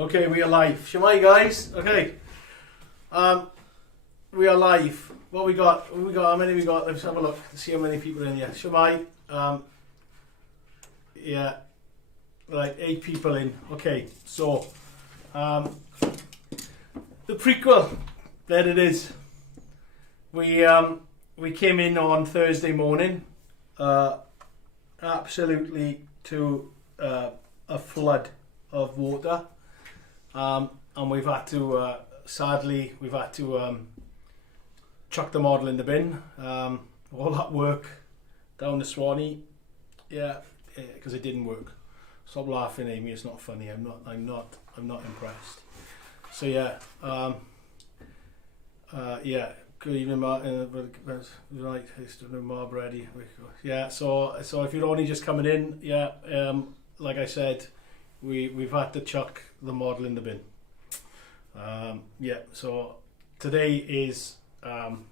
Okay, we are live. Shemai, guys. Okay. We are live. What we got? How many we got? Let's have a look. See how many people are in here. Shemai. Yeah. Right, 8 people in. Okay, so the prequel. There it is. We came in on Thursday morning, absolutely to a flood of water, and we've had to sadly chuck the model in the bin. All that work down the Swanee, because it didn't work. Stop laughing, Amy. It's not funny. I'm not impressed. So good evening, Martin. Right, Marb ready. Yeah. So if you're only just coming in, like I said, we've had to chuck the model in the bin. So today is I'm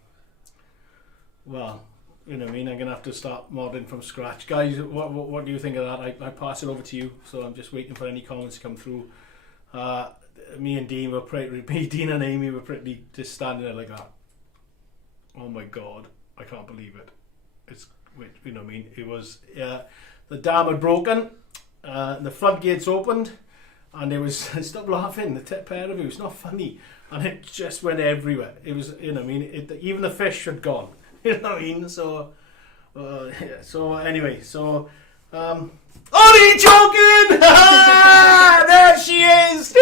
gonna have to start modelling from scratch, guys. What do you think of that? I pass it over to you. So I'm just waiting for any comments to come through. Me and Dean Dean and Amy were pretty just standing there like that. Oh my God, I can't believe it. It was the dam had broken, the floodgates opened, and it was stop laughing. The pair of you, it's not funny, and it just went everywhere. It was, even the fish had gone. You know what I mean? So, only joking! There she is!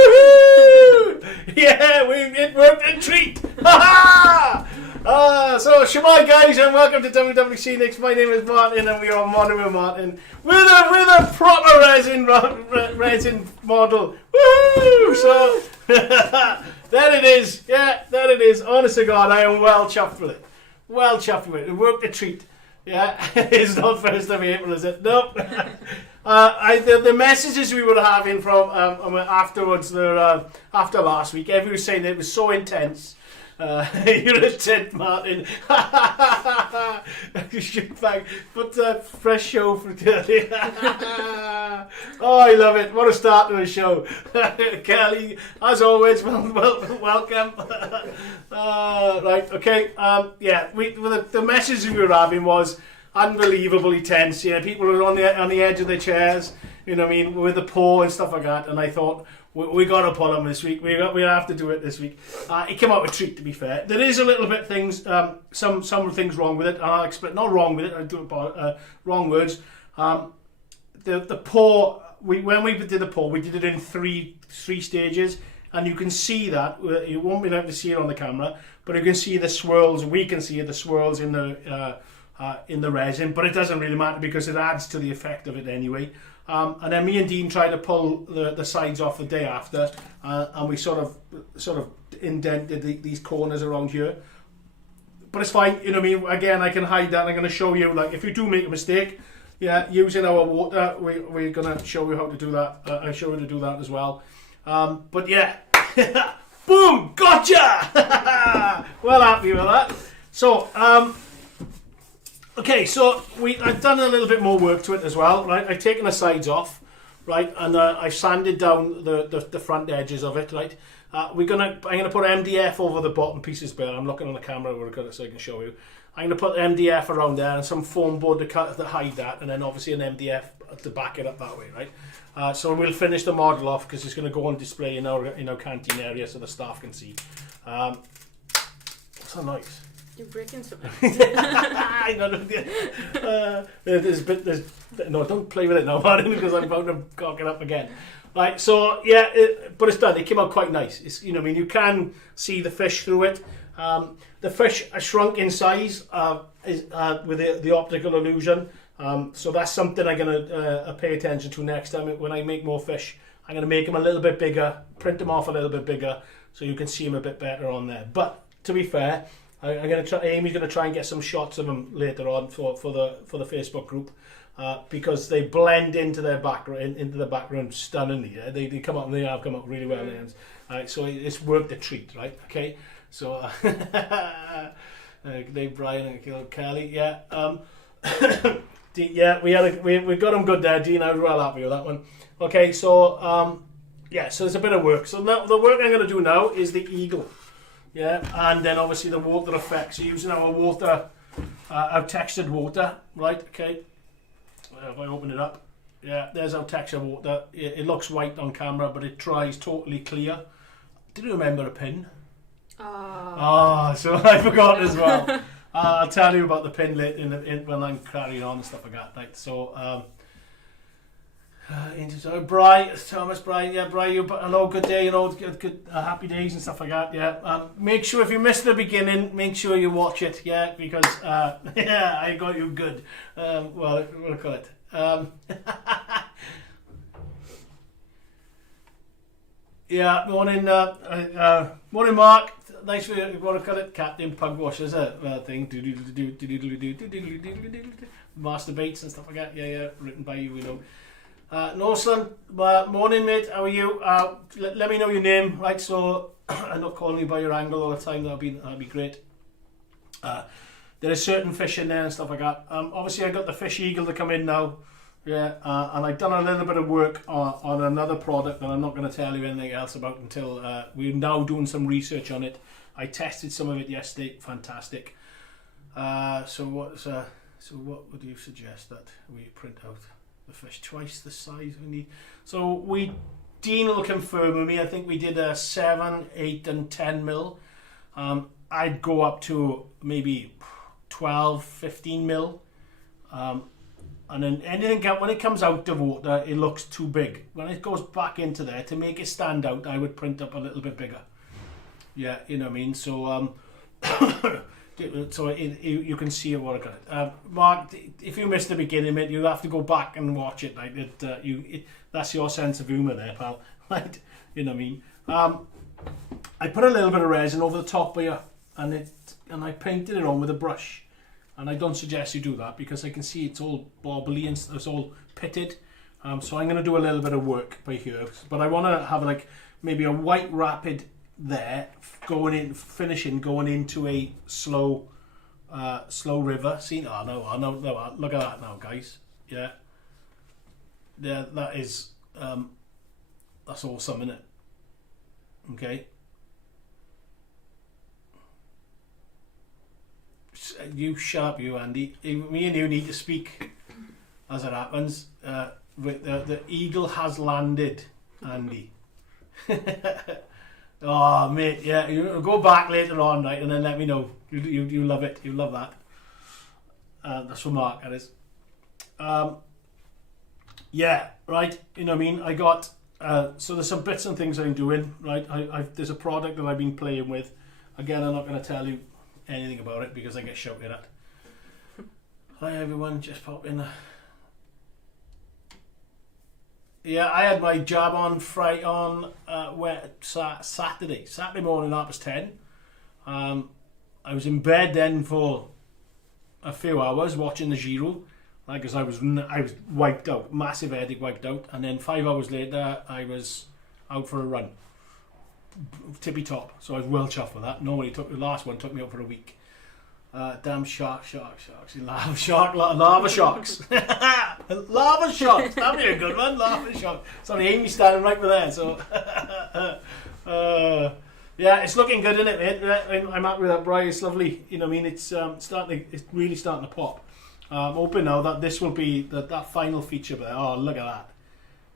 Yeah, it worked a treat! So, Shemai, guys, and welcome to WWScenics. My name is Martin, and we are modelling with Martin with a proper resin model. Woo! So, there it is. Yeah, there it is. Honest to God, I am well chuffed with it. Well chuffed with it. It worked a treat. Yeah, it's not 1st of April, is it? Nope. The messages we were having from afterwards, after last week, everyone was saying it was so intense. You're a tent, Martin. You should put a fresh show for today. Oh, I love it. What a start to a show. Kelly, as always, welcome. Right, okay. The message we were having was unbelievably tense. Yeah, people were on the edge of their chairs, with the paw and stuff like that. And I thought, we got to pull them this week. We have to do it this week. It came out a treat, to be fair. There is a little bit things, some things wrong with it. And I'll explain. Not wrong with it. I do wrong words. The paw. When we did the paw, we did it in three stages, and you can see that. You won't be able to see it on the camera, but you can see the swirls. We can see the swirls in the resin, but it doesn't really matter because it adds to the effect of it anyway. And then me and Dean tried to pull the sides off the day after, and we sort of indented these corners around here. But it's fine, Again, I can hide that. I'm going to show you, if you do make a mistake, using our water, we're going to show you how to do that. I'll show you how to do that as well. Boom, gotcha. Well happy with that. So, okay, so I've done a little bit more work to it as well, right? I've taken the sides off, right, and I've sanded down the front edges of it, right? I'm gonna put MDF over the bottom pieces there. I'm looking on the camera so I can show you. I'm gonna put MDF around there and some foam board to hide that, and then obviously an MDF to back it up that way, right? So we'll finish the model off because it's going to go on display in our canteen area so the staff can see. What's that noise? You're breaking something. No, don't play with it now, Martin, because I'm about to cock it up again. Right, so but it's done. It came out quite nice. It's, you can see the fish through it. The fish shrunk in size with the optical illusion. So that's something I'm going to pay attention to next time when I make more fish. I'm going to make them a little bit bigger, print them off a little bit bigger, so you can see them a bit better on there. But to be fair, Amy's going to try and get some shots of them later on for the Facebook group, because they blend into the background stunningly. They come up, and they have come up really well. Right, so it's worked a treat, right? Okay, so Dave, Brian, and Kelly, we got them good there. Dean, I was well happy with that one. Okay, so yeah, so there's a bit of work. So now the work I'm going to do now is the eagle. Yeah, and then obviously the water effects. So using our water, our textured water, right? Okay. If I open it up, yeah, there's our textured water. It looks white on camera, but it dries totally clear. Did you remember a pin? Oh, so I forgot as well. I'll tell you about the pin lit when I'm carrying on and stuff like that. Right? So, Thomas, Brian, yeah, Brian, hello, good day, good happy days and stuff like that. Yeah, make sure if you missed the beginning, make sure you watch it. Yeah, because yeah, I got you good. Well, we'll call it. Yeah, morning, morning, Mark. Thanks for what I call it, Captain Pugwash, is a thing. Masturbates and stuff like that. Yeah, written by you, Northland, morning, mate. How are you? Let me know your name, right? So I'm not calling you by your angle all the time. That'll be great. There is certain fish in there and stuff like that. Obviously, I got the fish eagle to come in now. Yeah, and I've done a little bit of work on another product that I'm not going to tell you anything else about until we're now doing some research on it. I tested some of it yesterday. Fantastic. So what would you suggest that we print out the fish twice the size we need? So Dean will confirm with me. I think we did a 7, 8, and 10 mil. I'd go up to maybe 12, 15 mil. And then when it comes out of water, it looks too big. When it goes back into there, to make it stand out, I would print up a little bit bigger. Yeah, you know what I mean? So, you can see what I got. Mark, if you missed the beginning, mate, you'll have to go back and watch it. Like that's your sense of humour there, pal. Right? You know what I mean? I put a little bit of resin over the top here, and I painted it on with a brush. And I don't suggest you do that because I can see it's all bobbly and it's all pitted. So I'm going to do a little bit of work by here. But I want to have like maybe a white rapid there, finishing going into a slow river. See, no, look at that now, guys. Yeah, that is that's awesome, isn't it? Okay. You sharp, you Andy. Me and you need to speak as it happens. The eagle has landed, Andy. Oh, mate, yeah. You go back later on, right, and then let me know. You love it. You love that. That's for Mark. That is. Yeah, right. You know what I mean. I got. So there's some bits and things I'm doing. Right. There's a product that I've been playing with. Again, I'm not going to tell you anything about it because I get shouted at. Hi everyone, just pop in. Yeah, I had my jab on Saturday morning, 10:30. I was in bed then for a few hours watching the Giro, because I was wiped out, massive headache, wiped out, and then 5 hours later I was out for a run. Tippy top, so I was well chuffed with that. Normally the last one took me out for a week. Damn sharks, lava sharks. Lava sharks, that'd be a good one. Lava sharks. Sorry, Amy's standing right there, so yeah, it's looking good, isn't it, mate? I'm happy with that, Brian. It's lovely, you know what I mean? It's really starting to pop. I'm hoping now that this will be that final feature there. Oh, look at that.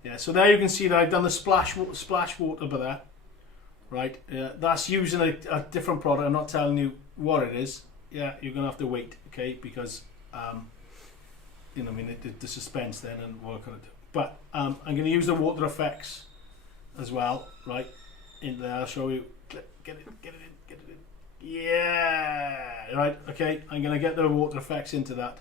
Yeah, so there you can see that I've done the splash water by there. Right, that's using a different product. I'm not telling you what it is. Yeah, you're gonna have to wait, okay? Because you know, I mean, the suspense then and work on it. But I'm gonna use the water effects as well, right? In there, I'll show you. Get it in. Yeah, right. Okay, I'm gonna get the water effects into that.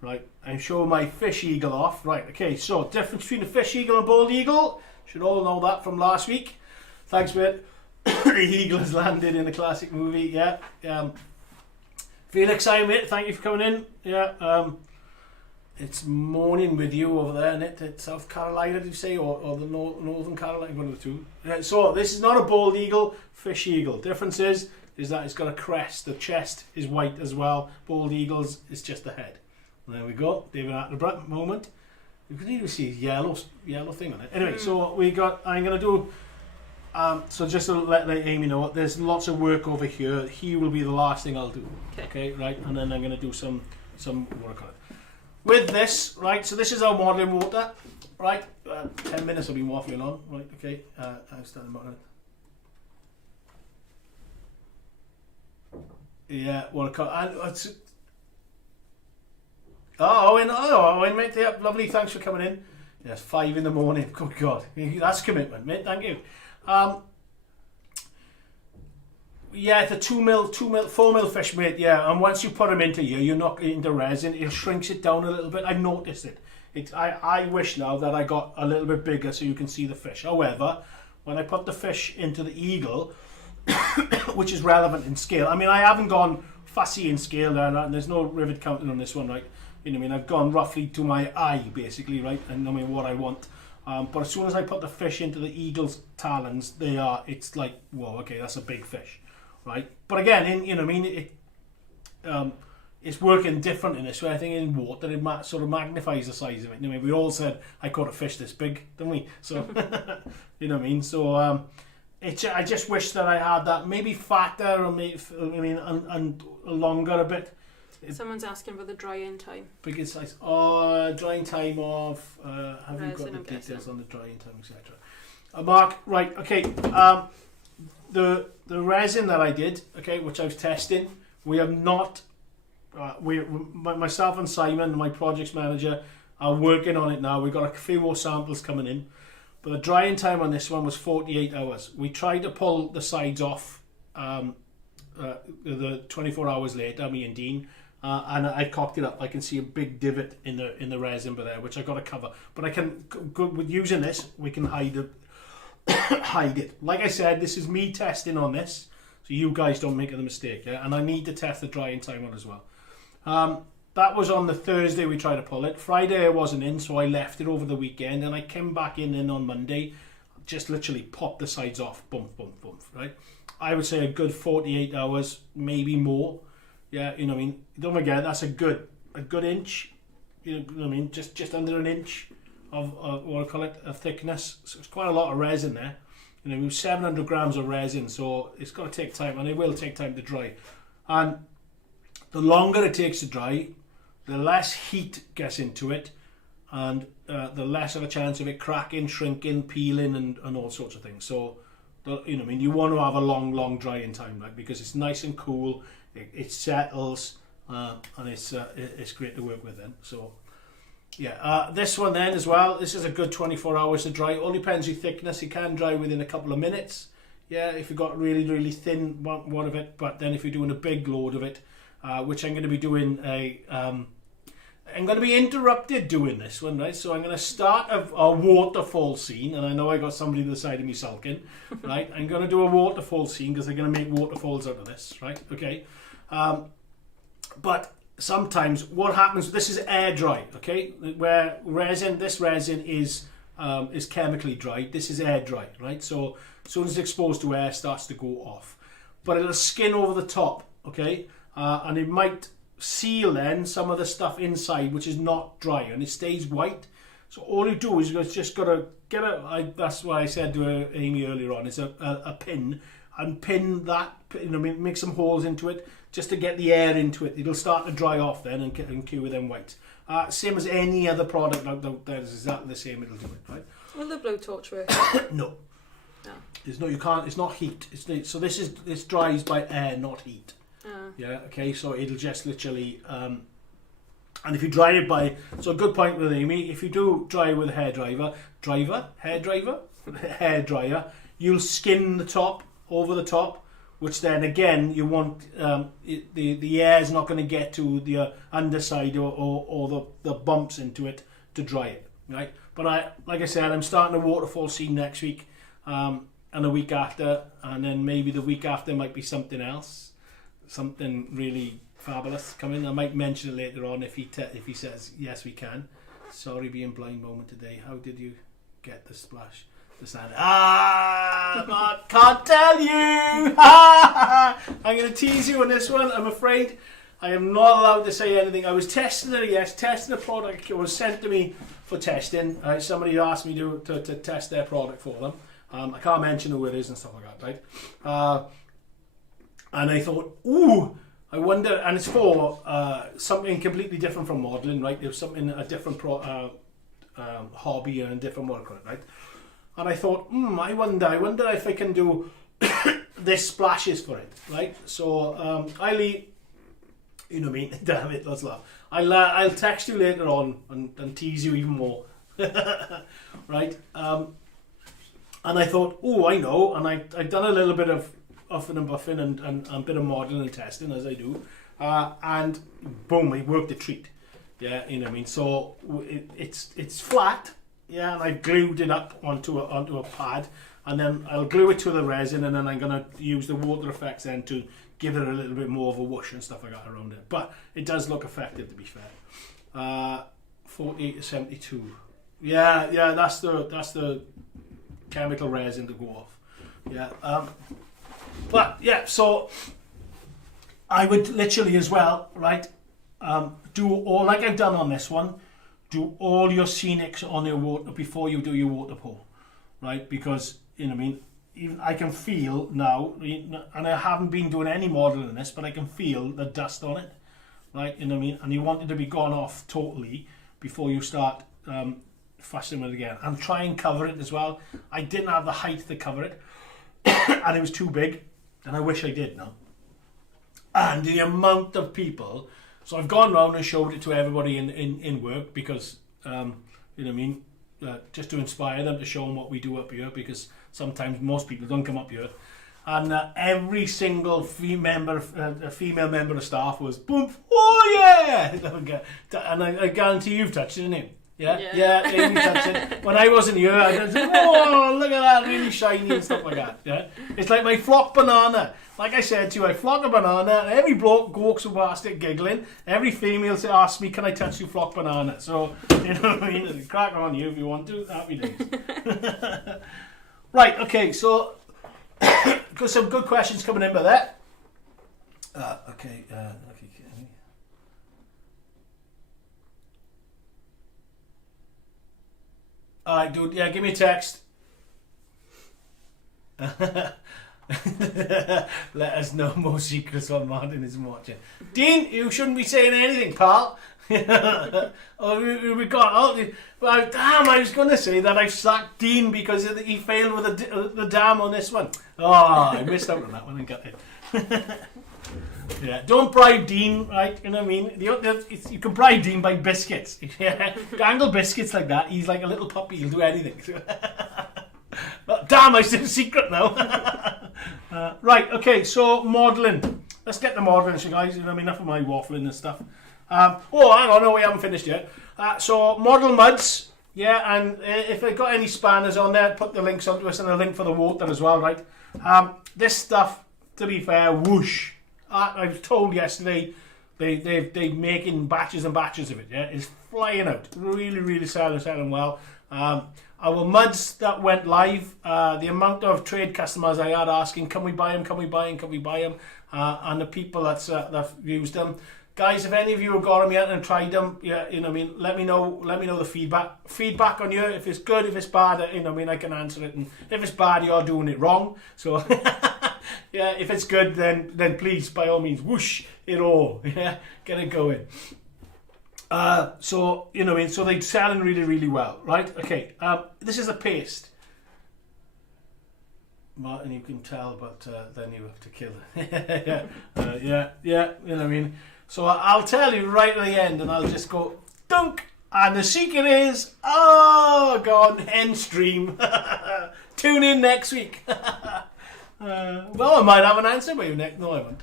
Right, I'm showing my fish eagle off. Right, okay. So difference between a fish eagle and a bald eagle. Should all know that from last week. Thanks, mate. The eagle has landed in the classic movie. Yeah. Felix, hi, mate. Thank you for coming in. Yeah. It's morning with you over there, isn't it? It's South Carolina, did you say, or the Northern Carolina? One of the two. Yeah, so this is not a bald eagle, fish eagle. Difference is that it's got a crest. The chest is white as well. Bald eagles is just the head. And there we go. David Attenborough moment. You can even see yellow thing on it. Anyway, so I'm going to do, so just to let Amy know, there's lots of work over here. Here will be the last thing I'll do. Okay, right? And then I'm going to do some work on it. With this, right, so this is our modelling water, right? 10 minutes I've been waffling on, right? Okay, I'm standing by it. Yeah, watercolor. Owen, mate, yeah, lovely, thanks for coming in. Yes, 5 in the morning, good God, that's commitment, mate, thank you. Yeah, the 4 mil fish, mate, yeah, and once you put them into here, you knock it into resin, it shrinks it down a little bit. I've noticed it. I wish now that I got a little bit bigger so you can see the fish. However, when I put the fish into the eagle, which is relevant in scale, I mean, I haven't gone fussy in scale there, and there's no rivet counting on this one, right? You know what I mean? I've gone roughly to my eye, basically, right? And I mean what I want. But as soon as I put the fish into the eagle's talons, it's like, whoa, okay, that's a big fish, right? But again, you know what I mean? It's working different in this way. I think in water, it sort of magnifies the size of it. You know, we all said, I caught a fish this big, didn't we? So, you know what I mean? So, I just wish that I had that maybe fatter, or maybe, and longer a bit. Someone's asking for the drying time. Biggest size. Drying time of. Have you got the details on the drying time, etc.? Mark, right? Okay. The resin that I did, okay, which I was testing, we have not. Myself and Simon, my projects manager, are working on it now. We've got a few more samples coming in, but the drying time on this one was 48 hours. We tried to pull the sides off the 24 hours later, me and Dean. And I cocked it up. I can see a big divot in the resin there, which I got to cover. But I can, with using this, we can hide it. Like I said, this is me testing on this, so you guys don't make the mistake. Yeah, and I need to test the drying time on as well. That was on the Thursday we tried to pull it. Friday I wasn't in, so I left it over the weekend, and I came back in on Monday, just literally popped the sides off, bump, right? I would say a good 48 hours, maybe more. Yeah, you know what I mean? Don't forget, that's a good inch, you know what I mean? Just under an inch of what I call it, a thickness. So it's quite a lot of resin there. You know, 700 grams of resin, so it's got to take time, and it will take time to dry. And the longer it takes to dry, the less heat gets into it, and the less of a chance of it cracking, shrinking, peeling, and all sorts of things. So, you know what I mean? You want to have a long drying time, right? Because it's nice and cool. It settles, and it's great to work with then. So, yeah, this one then as well. This is a good 24 hours to dry. It all depends on your thickness. It can dry within a couple of minutes. Yeah, if you've got really thin one of it. But then if you're doing a big load of it, which I'm going to be doing I'm going to be interrupted doing this one, right? So I'm going to start a waterfall scene, and I know I got somebody to the side of me sulking, right? I'm going to do a waterfall scene because I'm going to make waterfalls out of this, right? Okay. But sometimes what happens, this is air dry, okay? Where this resin is chemically dried. This is air dry, right? So as soon as it's exposed to air, it starts to go off. But it'll skin over the top, okay? And it might seal then some of the stuff inside which is not dry, and it stays white. So all you do is you've just got to get that's what I said to Amy earlier on, is a pin, and pin that, you know, make some holes into it just to get the air into it. It'll start to dry off then and cure them white. Same as any other product out there, is exactly the same. It'll do it, right? Will the blowtorch work? No. There's no, you can't. It's not heat. So this dries by air, not heat. Yeah, okay, so it'll just literally, and if you dry it by, so a good point with Amy, if you do dry it with a hair dryer, you'll skin the top, over the top, which then again, you want, the air is not going to get to the underside or the bumps into it to dry it, right? But like I said, I'm starting a waterfall scene next week, and the week after, and then maybe the week after might be something else. Something really fabulous coming. I might mention it later on if he says yes we can. Sorry, being blind moment today. How did you get the splash? The sand. Can't tell you. I'm going to tease you on this one. I'm afraid. I am not allowed to say anything. I was testing it, yes, testing the product. It was sent to me for testing. Somebody asked me to test their product for them. I can't mention who it is and stuff like that, right? And I thought, ooh, I wonder, and it's for something completely different from modelling, right? There's something, a different hobby and a different work on it, right? And I thought, I wonder if I can do this splashes for it, right? So I'll eat. You know what I mean? Damn it, let's laugh. I'll text you later on and tease you even more. Right? And I thought, I know. And I've done a little bit of uffing and buffing and a bit of modelling and testing, as I do. And boom, it worked a treat. Yeah, you know what I mean? So it's flat. Yeah, and I glued it up onto a pad. And then I'll glue it to the resin, and then I'm going to use the water effects then to give it a little bit more of a whoosh and stuff like that around it. But it does look effective, to be fair. 48 to 72. Yeah, that's the chemical resin to go off. Yeah. But yeah, so I would literally as well, right? Do all like I've done on this one. Do all your scenics on your water before you do your water pour, right? Because you know what I mean. Even I can feel now, and I haven't been doing any modelling in this, but I can feel the dust on it, right? You know what I mean? And you want it to be gone off totally before you start fussing with it again. And try and cover it as well. I didn't have the height to cover it, and it was too big, and I wish I did now. And the amount of people, so I've gone round and showed it to everybody in work because, you know what I mean? Just to inspire them, to show them what we do up here, because sometimes most people don't come up here. And every single female member of staff was, boom, oh yeah! And I guarantee you've touched it, didn't you? Yeah, you touched it. When I wasn't here, I was like, oh, look at that, really shiny and stuff like that. Yeah, it's like my flock banana. Like I said to you, I flock a banana, and every bloke walks past it giggling. Every female asks me, can I touch your flock banana? So, you know what I mean? Crack on you if you want to. Happy days. Right, okay, so got some good questions coming in by that. Okay. Alright, dude, yeah, give me a text. Let us know more secrets while Martyn isn't watching. Dean, you shouldn't be saying anything, pal. we got. Well, damn, I was going to say that I sacked Dean because he failed with the dam on this one. Oh, I missed out on that one and got it. Yeah, don't bribe Dean, right? You know what I mean? You can bribe Dean by biscuits. Dangle biscuits like that. He's like a little puppy. He'll do anything. Damn, I said a secret now. Right, okay, so modelling. Let's get the modelling, so guys. You know, enough of my waffling and stuff. Hang on, no, we haven't finished yet. So model muds, yeah, and if I've got any spanners on there, put the links onto us and a link for the water as well, right? This stuff, to be fair, whoosh. I was told yesterday they're making batches and batches of it. Yeah, it's flying out. Really selling well. Our muds that went live, the amount of trade customers I had asking, can we buy them? And the people that used them. Guys, if any of you have got them yet and tried them, yeah, you know what I mean, let me know the feedback on you. If it's good, if it's bad, you know what I mean, I can answer it. And if it's bad, you're doing it wrong. So yeah, if it's good, then please, by all means, whoosh it all. Yeah, get it going. So you know what I mean, so they're selling really well, right? Okay, this is a paste. Martyn, you can tell, but then you have to kill it. Yeah, you know what I mean. So I'll tell you right at the end, and I'll just go dunk. And the secret is, oh god, end stream. Tune in next week. Well, I might have an answer for you next. No, I won't.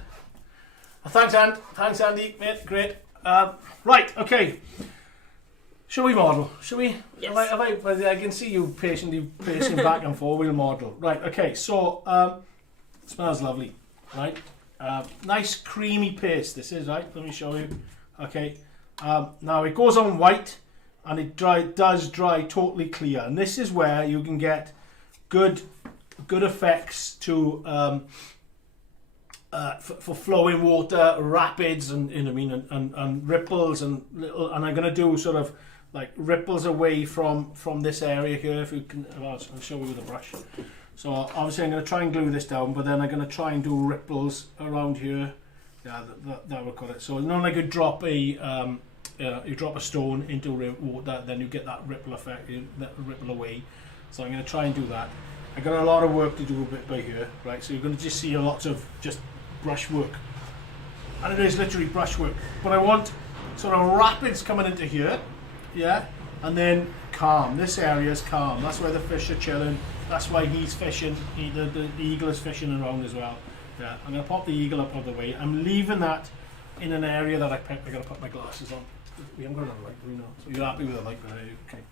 Thanks, Andy. Mate, great. Right, okay. Shall we model? Shall we? Yes. I can see you patiently pacing back and forth. We'll model. Right, okay. So, smells lovely. Right? Nice creamy paste. This is, right? Let me show you. Okay. Now, it goes on white and it does dry totally clear. And this is where you can get good effects to for flowing water, rapids, and you know what I mean, and ripples and little. And I'm going to do sort of like ripples away from this area here. If you can, I'll show you with a brush. So obviously I'm going to try and glue this down, but then I'm going to try and do ripples around here. Yeah, that will cut it. So not like you drop a stone into water, then you get that ripple effect, that ripple away. So I'm going to try and do that. I got a lot of work to do a bit by here, right? So you're going to just see lots of just brush work, and it is literally brush work. But I want sort of rapids coming into here, yeah, and then calm. This area is calm. That's where the fish are chilling. That's why he's fishing. The eagle is fishing around as well. Yeah, I'm going to pop the eagle up out of the way. I'm leaving that in an area that I got to put my glasses on. We haven't got another light, do we know? So you're happy with the light, right? Okay.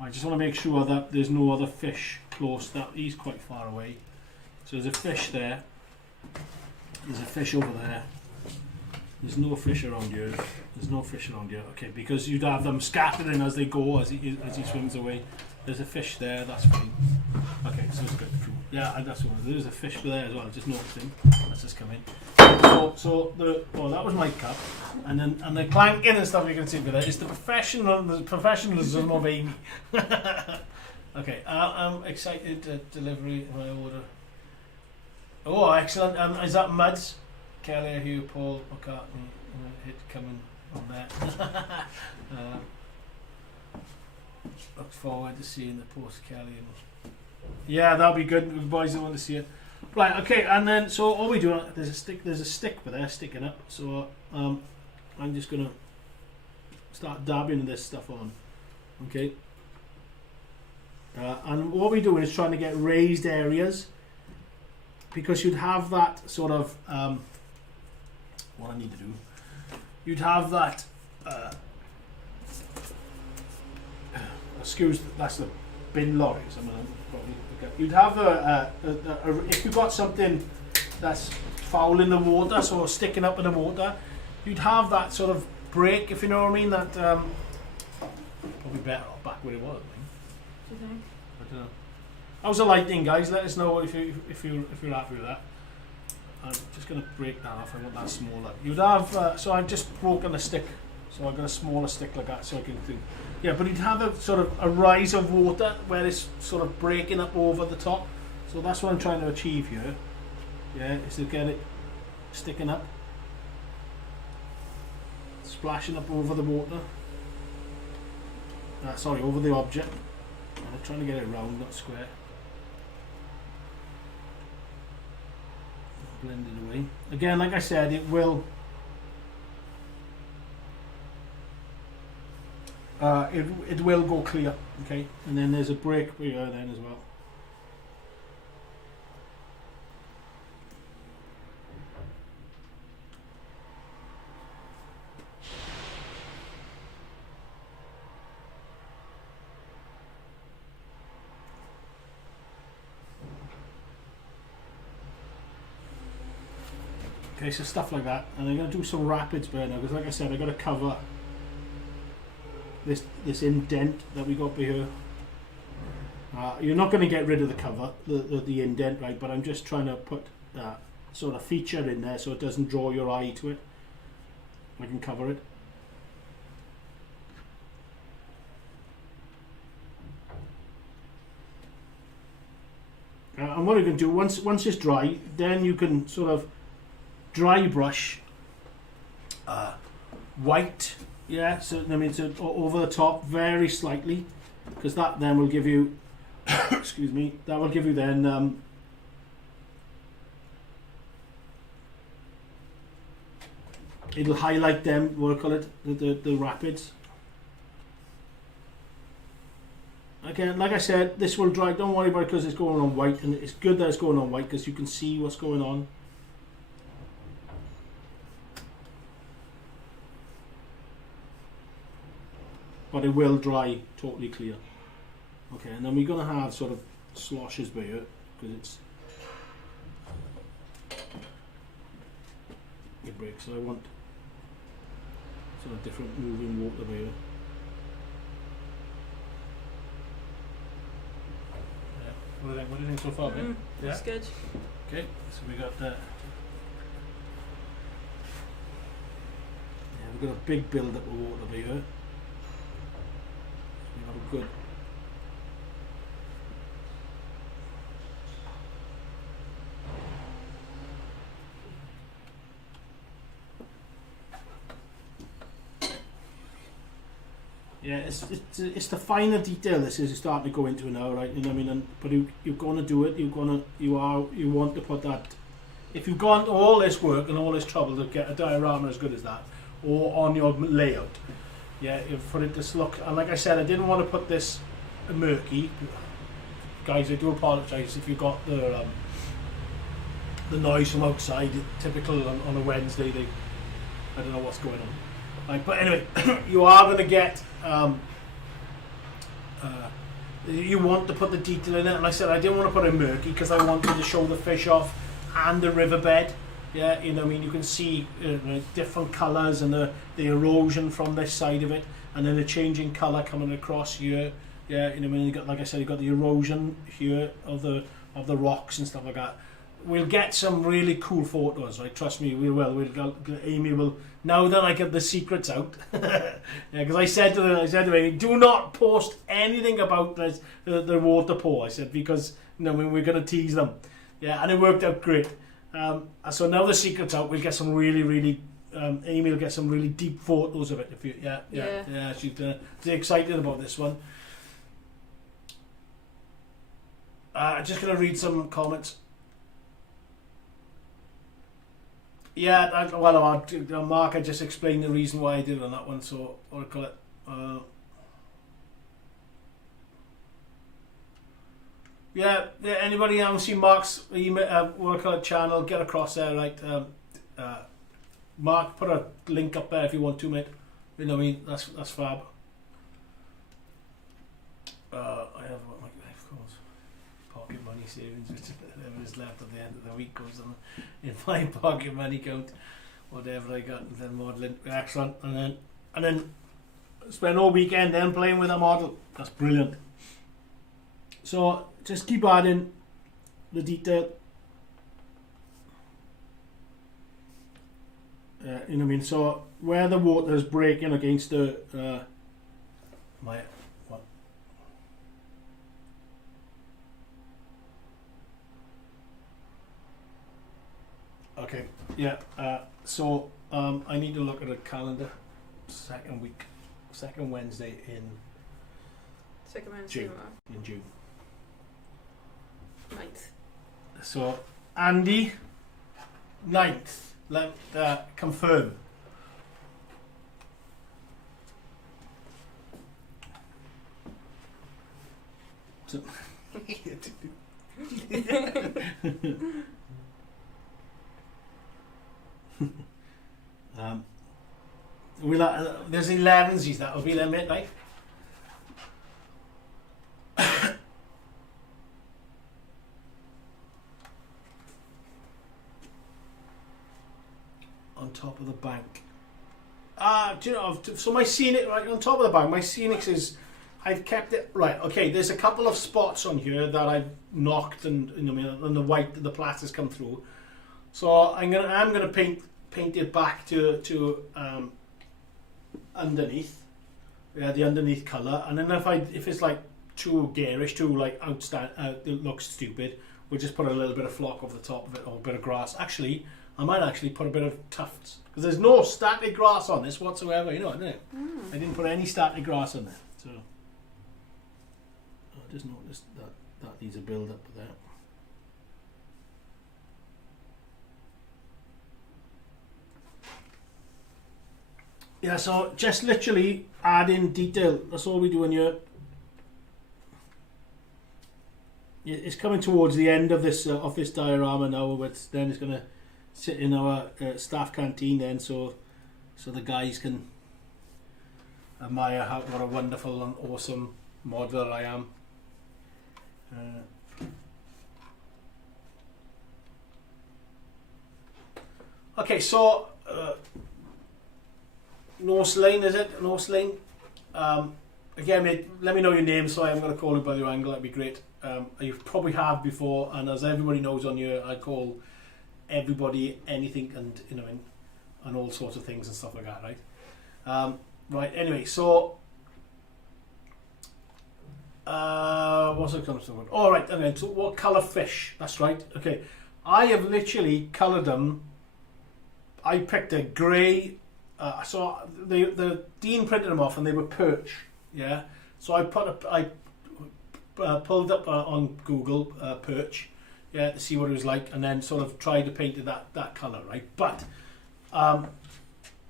I just want to make sure that there's no other fish close. That he's quite far away. So there's a fish there. There's a fish over there. There's no fish around here. There's no fish around here. Okay, because you'd have them scattering as they go, as he swims away. There's a fish there. That's fine. Okay, so it's good. Cool. Yeah, that's what. There's a fish there as well. Just noticing. Let's just come in. So that was my cup, and the clanking and stuff you can see with it. It's the professionalism of Amy. Okay, I'm excited to delivery my order. Oh, excellent! Is that Muds? Kelly, Hugh, Paul, McCartney, hit coming on there. Look forward to seeing the post, Kelly. Yeah, that'll be good. The boys that want to see it. Right, okay, and then so all we do, there's a stick there sticking up. So I'm just gonna start dabbing this stuff on. Okay. And what we're doing is trying to get raised areas, because you'd have that sort of what I need to do. You'd have that. Excuse, that's the bin lorries. I'm gonna probably forget. You'd have if you got something that's foul in the water, so sticking up in the water, you'd have that sort of break, if you know what I mean. That probably better off back where it was. I think. Do you think? I don't know. How's the lighting, guys? Let us know if you're happy with that. I'm just going to break that off. I want that smaller. You'd have so I've just broken a stick, so I've got a smaller stick like that, so I can do. Yeah, but you'd have a sort of a rise of water where it's sort of breaking up over the top. So that's what I'm trying to achieve here. Yeah, is to get it sticking up, splashing up over the water. Sorry, over the object. I'm trying to get it round, not square. Blend it away. Again, like I said, it will. It will go clear, okay, and then there's a break here then as well. Okay, so stuff like that, and I'm going to do some rapids burn now, because like I said, I've got to cover this indent that we got here. You're not going to get rid of the cover, the indent, right? But I'm just trying to put sort of feature in there so it doesn't draw your eye to it. I can cover it. And what you can do once it's dry, then you can sort of dry brush white. Yeah, so I mean, so over the top very slightly, because that then will give you, excuse me, that will give you then it'll highlight them. What do you call it? The rapids. Again, like I said, this will dry. Don't worry about it because it's going on white, and it's good that it's going on white because you can see what's going on. But it will dry totally clear. Okay, and then we're going to have sort of sloshes by here because it's it breaks. So I want sort of different moving water by here. Yeah. What do you think so far, Ben? That's good. Okay, so we got that. we've got a big build up of water over here. We have a good. Yeah, it's the finer detail. This is starting to go into now, right? You know what I mean? But you're gonna do it. You want to put that. If you've gone to all this work and all this trouble to get a diorama as good as that, or on your layout, yeah, for it to look. And like I said, I didn't want to put this murky. Guys, I do apologise if you got the noise from outside. Typical on a Wednesday. I don't know what's going on. Right, but anyway, you are going to get. You want to put the detail in it, and I said I didn't want to put it murky because I wanted to show the fish off and the riverbed. Yeah, you know, I mean, you can see different colours and the erosion from this side of it, and then the changing colour coming across here. Yeah, you know, I mean, you got, like I said, you got the erosion here of the rocks and stuff like that. We'll get some really cool photos, right? Trust me, we will. Amy will. Now that I get the secrets out, yeah, because I said to Amy, do not post anything about this, the water pour. I said because we're going to tease them. Yeah, and it worked out great. So now the secret's out, we'll get some really, Amy will get some really deep photos of it. If you, yeah, she's excited about this one. Just going to read some comments. Yeah, Mark, I just explained the reason why I did it on that one, so I'll call it. Yeah, anybody haven't seen Mark's email, workout channel, get across there, right? Mark, put a link up there if you want to, mate. You know what I mean? That's fab. I have what my life calls pocket money savings, which whatever is left at the end of the week goes on in my pocket money account, whatever I got, and then modelling, excellent, and then spend all weekend then playing with a model. That's brilliant. So just keep adding the detail. You know what I mean? So where the water is breaking against the Okay, yeah. So I need to look at a calendar. Second Wednesday in June. In June. 9th. So Andy, 9th. Let confirm. So there's 11s. That will be them, mate, right? On top of the bank. Do you know? So my scenic, right on top of the bank. My scenics is, I've kept it right. Okay, there's a couple of spots on here that I've knocked and the white, the plaster's come through. So I'm gonna paint it back to underneath, the underneath colour, and then if it's like too garish, too like it looks stupid, we'll just put a little bit of flock over the top of it, or a bit of grass. Actually, I might actually put a bit of tufts, because there's no static grass on this whatsoever, you know, isn't it? I didn't put any static grass on there, so I just noticed that needs a build up there. Yeah, so just literally add in detail. That's all we do in here. It's coming towards the end of this diorama now, but then it's going to sit in our staff canteen then, so the guys can admire what a wonderful and awesome modeler I am. Okay, so North Lane, is it? North Lane. Again, mate, let me know your name, so I'm going to call you by your angle. That'd be great. You probably have before, and as everybody knows on here, I call everybody anything and and all sorts of things and stuff like that, right? Right, anyway, so what's it comes to? All right, and then so what colour fish? That's right. Okay, I have literally coloured them. I picked a grey. So the Dean printed them off, and they were perch. Yeah. So I pulled up on Google perch, yeah, to see what it was like, and then sort of tried to paint it that colour, right? But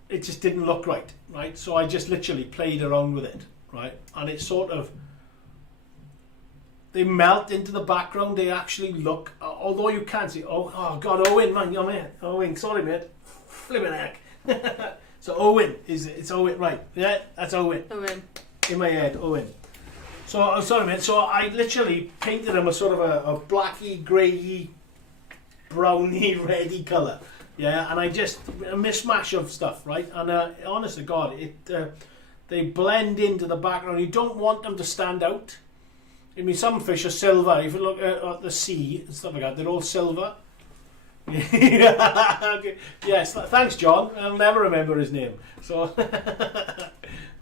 it just didn't look right, right? So I just literally played around with it, right? And it sort of, they melt into the background. They actually look, although you can't see. Oh God, Owen, man, you're mate. Owen, sorry, mate. Flipping heck. So Owen it's Owen, right? Yeah, that's Owen. Owen. In my head, Owen. So I'm sorry, mate. So I literally painted him a sort of a blacky, greyy, browny, reddy colour. Yeah, and I just a mismatch of stuff, right? And honest to God, they blend into the background. You don't want them to stand out. I mean, some fish are silver. If you look at the sea and stuff like that, they're all silver. Okay. Yes, thanks, John. I'll never remember his name. So,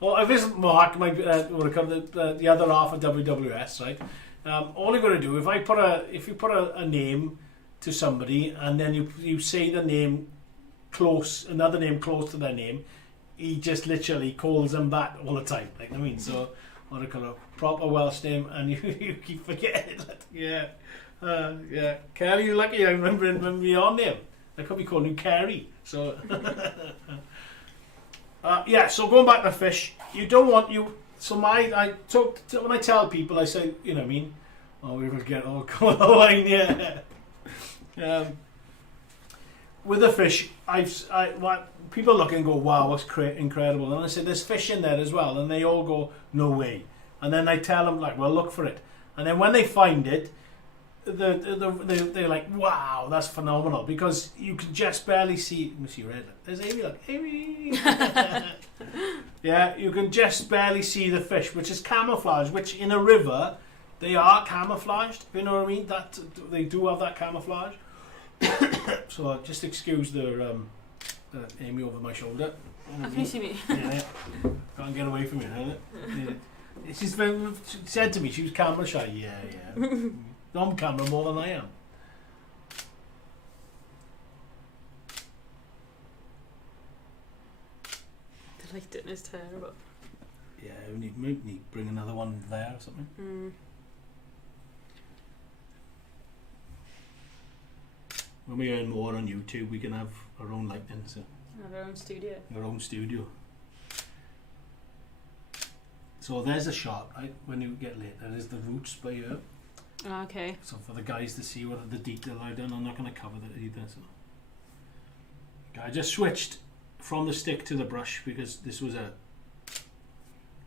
well, if it's Mark, my the other half of WWS, right? All you're going to do, if you put a name to somebody, and then you say the name another name close to their name, he just literally calls them that all the time. Like I mean, so what I call a proper Welsh name, and you keep forgetting it. Yeah. Yeah, Kerry, you're lucky I remember your name. I could be calling you Kerry. So, yeah. So going back to fish, you don't want you. So when I tell people, I say, you know, what I mean, we will get all going. Yeah. With the fish, people look and go, wow, that's incredible. And I say, there's fish in there as well, and they all go, no way. And then I tell them, like, well, look for it. And then when they find it, they're like, wow, that's phenomenal, because you can just barely see. Let me see your head. There's Amy. Like Amy. Yeah, you can just barely see the fish, which is camouflage. Which in a river, they are camouflaged. You know what I mean? That they do have that camouflage. So just excuse the Amy over my shoulder. Can you see me? Yeah, can't get away from you. Yeah. She said to me she was camera shy. Yeah. I'm camera more than I am. The light in is terrible. Yeah, we need to bring another one there or something. Mm. When we earn more on YouTube, we can have our own lighting, so Have our own studio. our own studio. So there's a shot, right? When you get late, there is the roots by here. Oh, okay. So for the guys to see what the detail I've done, I'm not going to cover that either. So I just switched from the stick to the brush because this was a.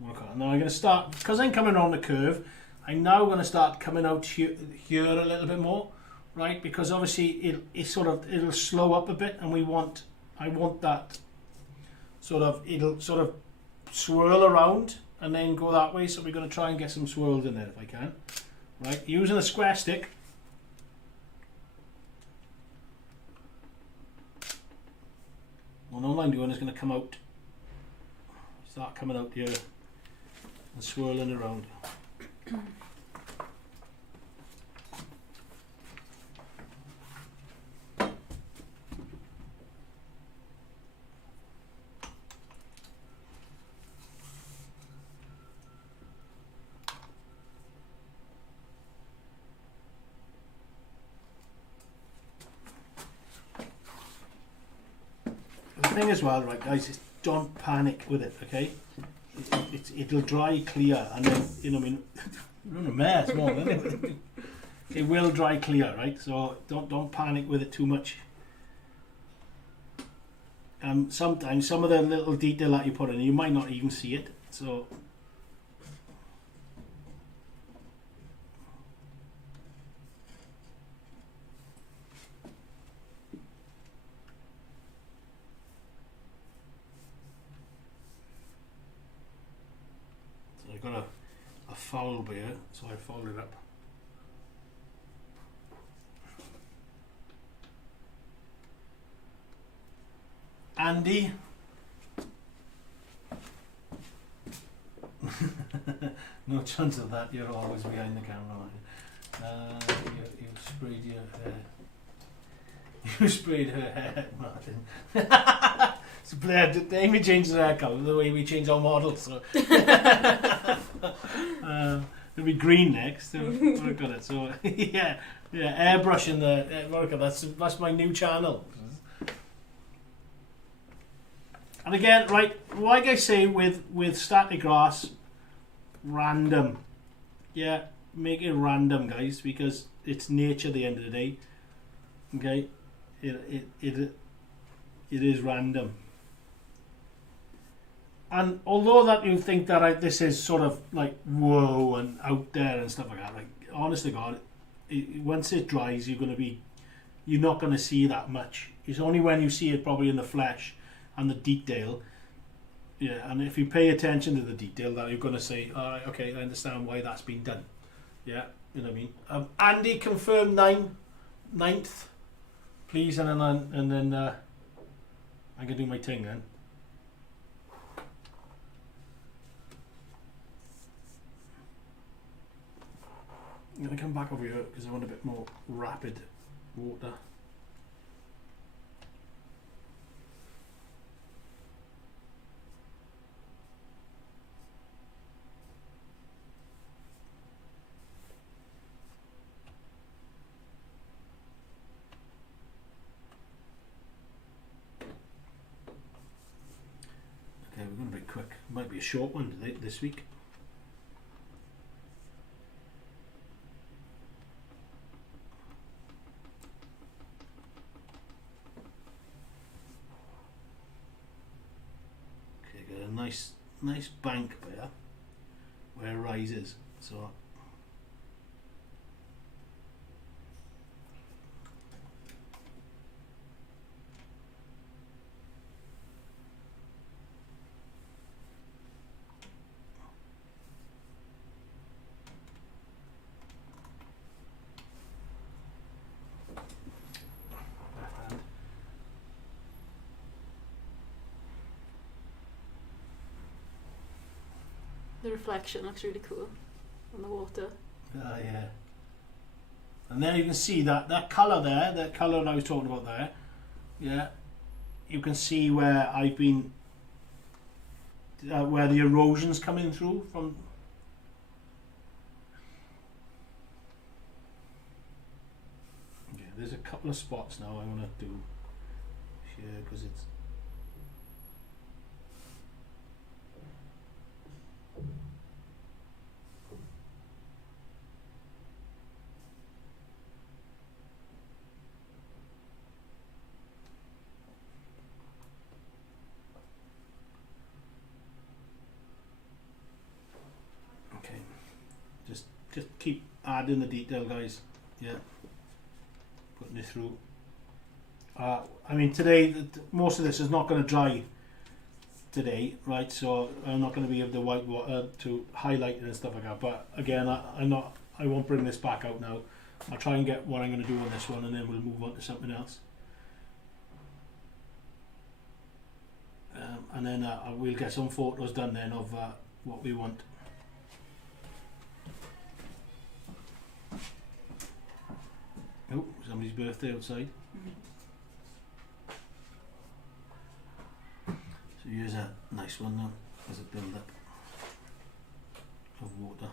Now I'm going to start, because I'm coming on the curve. I'm now going to start coming out here a little bit more, right? Because obviously it'll slow up a bit, and I want that it'll sort of swirl around and then go that way. So we're going to try and get some swirls in there if I can. Right, using a square stick. And all I'm doing is going to start coming out here and swirling around. The thing as well, right, guys, is don't panic with it, okay? It'll dry clear, and then, you know, I mean, we're on a mess, more, isn't it? It will dry clear, right? So don't panic with it too much. Sometimes some of the little detail that you put in, you might not even see it. So I've got a foul here, so I fold it up. Andy, No chance of that. You're always behind the camera. You sprayed your hair. You sprayed her hair, Martyn. Amy changes her hair colour the way we change our models. So it'll be green next. So I've got it. So yeah, airbrushing the Monica. That's my new channel. And again, right, like I say with static grass, random. Yeah, make it random, guys, because it's nature at the end of the day. Okay, it is random. And although that you think that this is sort of like whoa and out there and stuff like that, like honest to God, once it dries, you're not going to see that much. It's only when you see it probably in the flesh and the detail. Yeah, and if you pay attention to the detail, that you're going to say, all right, okay, I understand why that's been done. Yeah, you know what I mean. Andy, confirm 9th, please, and then I can do my thing then. I'm going to come back over here because I want a bit more rapid water. Okay, we're going to be quick. Might be a short one this week. Nice bank there where it rises, so The reflection looks really cool on the water. yeah. And then you can see that colour there, that colour I was talking about there. Yeah, you can see where I've been, where the erosion's coming through from. Okay, there's a couple of spots now I want to do here because it's. Just keep adding the detail, guys. Yeah, putting it through. I mean, today most of this is not going to dry today, right? So I'm not going to be able to white water to highlight it and stuff like that. But again, I won't bring this back out now. I'll try and get what I'm going to do on this one, and then we'll move on to something else. And then we'll get some photos done then of what we want. Oh, somebody's birthday outside. So here's a nice one now, as a build up of water.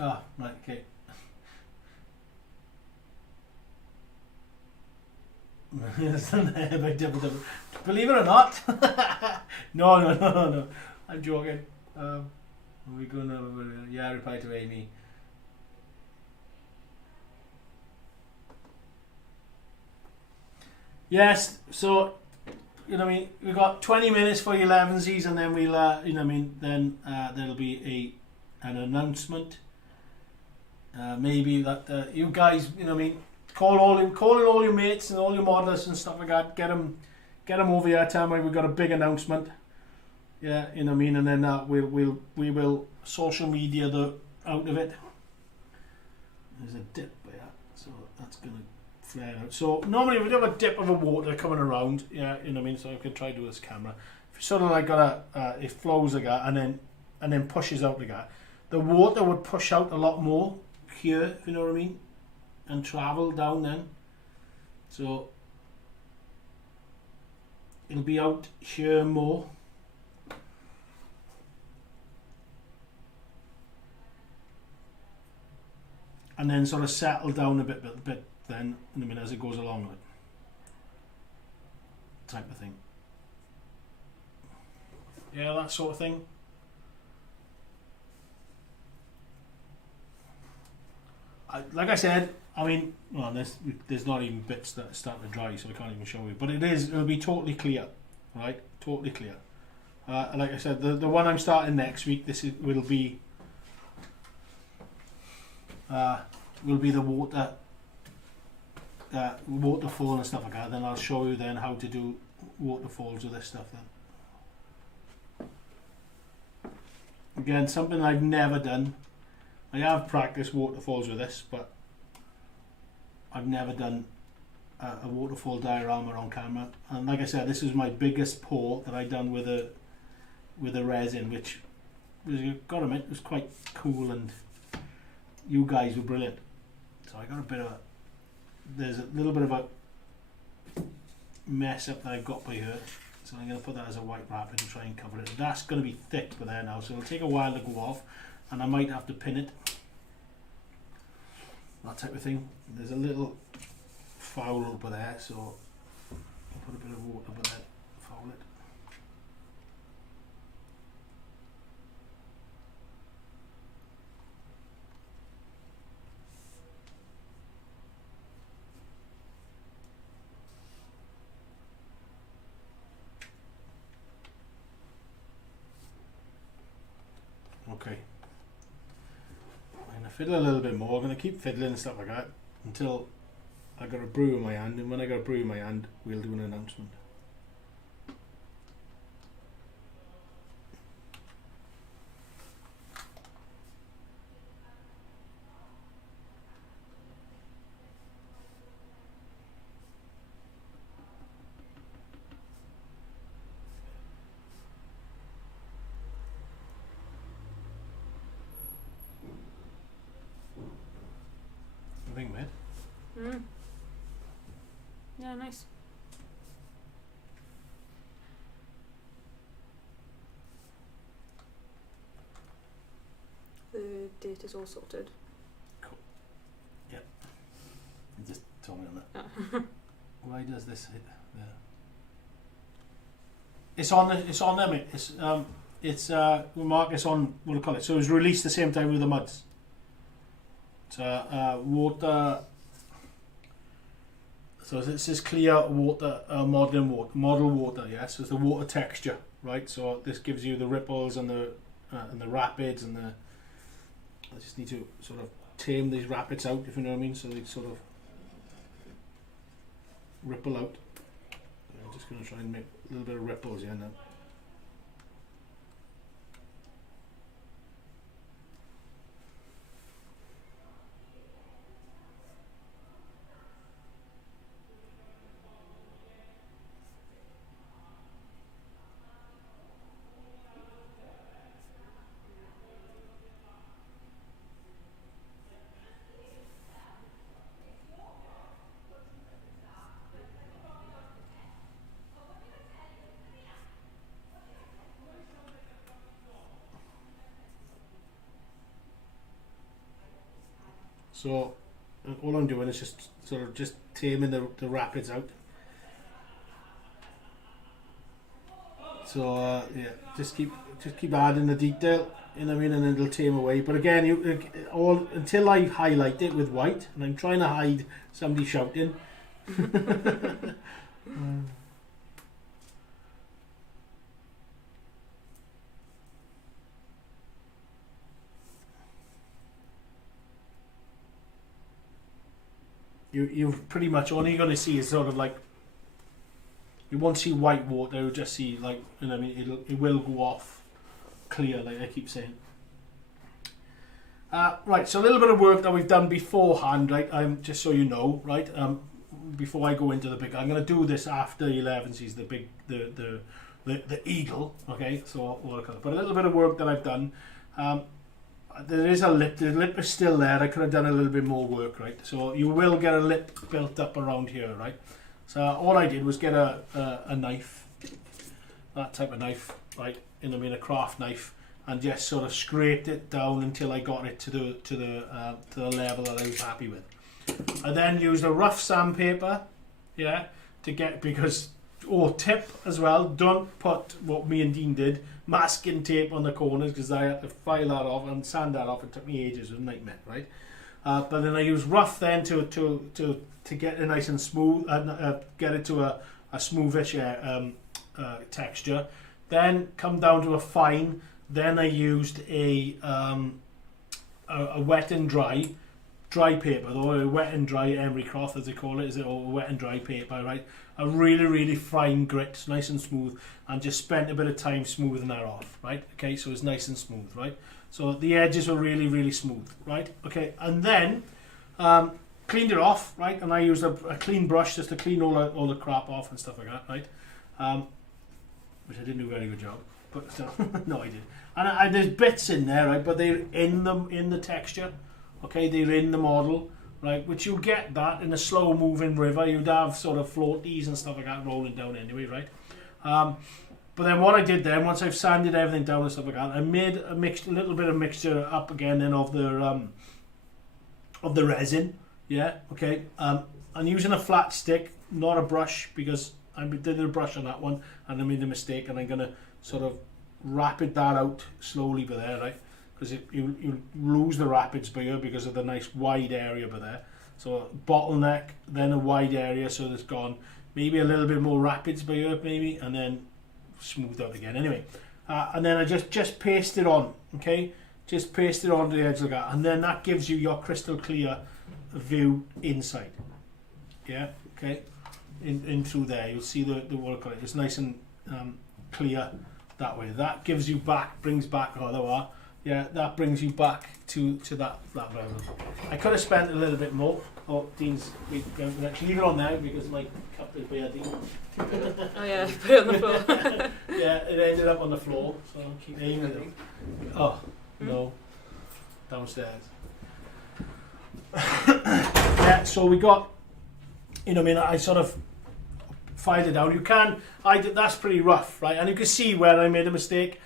Ah, right, okay. Believe it or not. No. I'm joking. We're gonna reply to Amy. Yes, so you know what I mean, we've got 20 minutes for 11sies, and then we'll you know what I mean, then there'll be an announcement. Maybe that you guys, you know what I mean, calling all your mates and all your models and stuff like that. Get them over here. Tell me we've got a big announcement. Yeah, you know what I mean. And then we will social media the out of it. There's a dip there, so that's gonna flare out. So normally we'd have a dip of a water coming around. Yeah, you know what I mean. So I could try to do this camera. If you sort of like got it flows like that and then pushes out like that. The water would push out a lot more here, if you know what I mean, and travel down then. So it'll be out here more. And then sort of settle down a bit then, I mean, as it goes along, like, type of thing. Yeah, that sort of thing. Like I said, I mean, well, there's not even bits that are starting to dry, so I can't even show you. But it'll be totally clear, right? Totally clear. Like I said, the one I'm starting next week, will be the waterfall and stuff like that. Then I'll show you then how to do waterfalls with this stuff then. Again, something I've never done. I have practiced waterfalls with this, but I've never done a waterfall diorama on camera. And like I said, this is my biggest pour that I've done with a resin, which was, gotta admit, was quite cool, and you guys were brilliant. So I got there's a little bit of a mess up that I've got by here. So I'm going to put that as a white wrap and try and cover it. That's going to be thick by there now, so it'll take a while to go off, and I might have to pin it. That type of thing. There's a little foul by there, so I'll put a bit of water by there, foul it. Okay. I'm going to fiddle a little bit more. I'm going to keep fiddling and stuff like that until I got a brew in my hand, and when I got a brew in my hand, we'll do an announcement. Thing, mate. Yeah, nice. The date is all sorted. Cool. Yep. You just told me on that. Oh. Why does this hit there? It's on there, mate. It's Mark, it's on, what do you call it? So it was released the same time with the muds. Water. So this is clear water, model water. Yes, so it's the water texture, right? So this gives you the ripples and the rapids and the. I just need to sort of tame these rapids out, if you know what I mean. So they sort of ripple out. I'm just going to try and make a little bit of ripples here now. So all I'm doing is just sort of just taming the rapids out. So yeah, just keep adding the detail, you know what I mean, and it'll tame away. But again, until I highlight it with white, and I'm trying to hide somebody shouting. you've pretty much all you're going to see is sort of like, you won't see white water, you'll just see like, you know what I mean, it will go off clear, like I keep saying. Right, so a little bit of work that we've done beforehand, right, just so you know, right, before I go into the big, I'm going to do this after 11 sees the big, the eagle, okay, so, but a little bit of work that I've done. There is a lip, the lip is still there, I could have done a little bit more work, right, so you will get a lip built up around here, right. So all I did was get a knife, that type of knife, right, you know what I mean, a craft knife, and just sort of scraped it down until I got it to the level that I was happy with. I then used a rough sandpaper, yeah, to get, because, tip as well, don't put what me and Dean did, masking tape on the corners, because I had to file that off and sand that off. It took me ages, it was a nightmare, right? But then I used rough then to get it nice and smooth, get it to a smoothish texture. Then come down to a fine. Then I used a wet and dry paper, or a wet and dry emery cloth as they call it, or wet and dry paper, right? A really, really fine grit, nice and smooth, and just spent a bit of time smoothing that off, right? Okay, so it's nice and smooth, right? So the edges were really, really smooth, right? Okay, and then cleaned it off, right? And I used a clean brush just to clean all the crap off and stuff like that, right? Which I didn't do a very good job, but still, no, I did. And there's bits in there, right? But they're in the texture, okay? They're in the model, right? Which you'll get that in a slow-moving river. You'd have sort of floaties and stuff like that rolling down anyway, right? But then what I did then, once I've sanded everything down and stuff like that, I made a little bit of mixture up again then of the resin, yeah, okay. I'm using a flat stick, not a brush, because I did a brush on that one and I made a mistake, and I'm gonna sort of rapid that out slowly by there, right? Because you lose the rapids by here because of the nice wide area by there. So bottleneck, then a wide area, so it's gone. Maybe a little bit more rapids by here, maybe, and then smoothed out again. Anyway, and then I just paste it on, okay? Just paste it onto the edge like that, and then that gives you your crystal clear view inside. Yeah, okay. In through there, you'll see the work on it. It's nice and clear that way. That gives you brings back. Oh, there we are. Yeah, that brings you back to that level. I could have spent a little bit more. Oh, Dean's. We actually leave it on there because my cup is bare, Dean. Oh yeah, put it on the floor. Yeah, it ended up on the floor, so I'll keep aiming it. Oh no, downstairs. Yeah, so we got. You know, I mean, I sort of filed it down. You can. That's pretty rough, right? And you can see where I made a mistake.